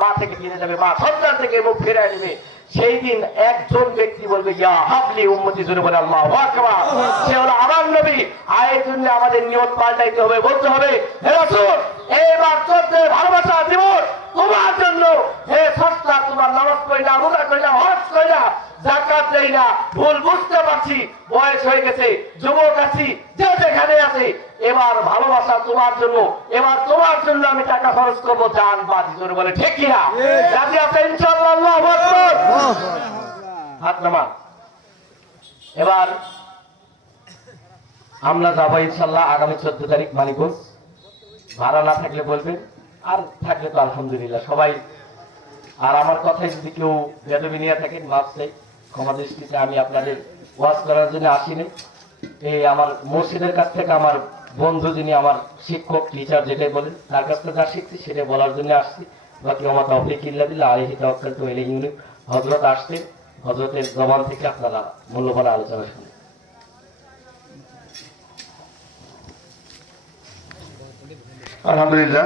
মা থেকে ফিরে যাবে, মা সন্তান থেকে মুখ ফিরে নেবে। সেই দিন একজন ব্যক্তি বলবে ইয়া হাবলি উম্মতি, জোরে বলে আল্লাহু আকবার, সে হলো আমার নবী। আর এই জন্য আমাদের নিয়ত পাল্টাইতে হবে, বলতে হবে হে রাসূল এবার চলছে ভালোবাসা দিবস তোমার জন্য। হে সস্তা, তোমার নামাজ পড়ি না, রোজা করি না, হজ করি না, যাকাত দেই না, ভুল বুঝতে পারছি, বয়স হয়ে গেছে, যুবক আছি, যে যেখানে আছে, এবার ভালোবাসা তোমার জন্য, এবার তোমার জন্য আমি টাকা খরচ করবো, জান বাজি, জোরে বলে ঠিক কিনা? রাজি আছে ইনশাআল্লাহ? আল্লাহু আকবার, হাত নামান। এবার আমরা যাবো ইনশাআল্লাহ আগামী 14 তারিখ মানিকগঞ্জ। ভাড়া না থাকলে বলবেন, আর থাকলে তো আলহামদুলিল্লাহ সবাই। আর আমার কথায় যদি কেউ বেদবি নিয়ে থাকেন, মাফ চাই, ক্ষমা দৃষ্টিতে। আমি আপনাদের ওয়াজ করার জন্য আসিনি, এই আমার মসজিদের কাছ থেকে আমার বন্ধু, যিনি আমার শিক্ষক, টিচার যেটাই বলেন, তার কাছ থেকে যা শিখছি সেটা বলার জন্য আসছি। বাকি আমার তৌফিক ইল্লা বিল্লাহ, আলাইহি তাওয়াক্কালতু ওয়া ইলাইহি উনীব। হযরত আসছেন, হযরতের জবান থেকে আপনারা মূল্যবান আলোচনা শুনুন। আলহামদুলিল্লাহ।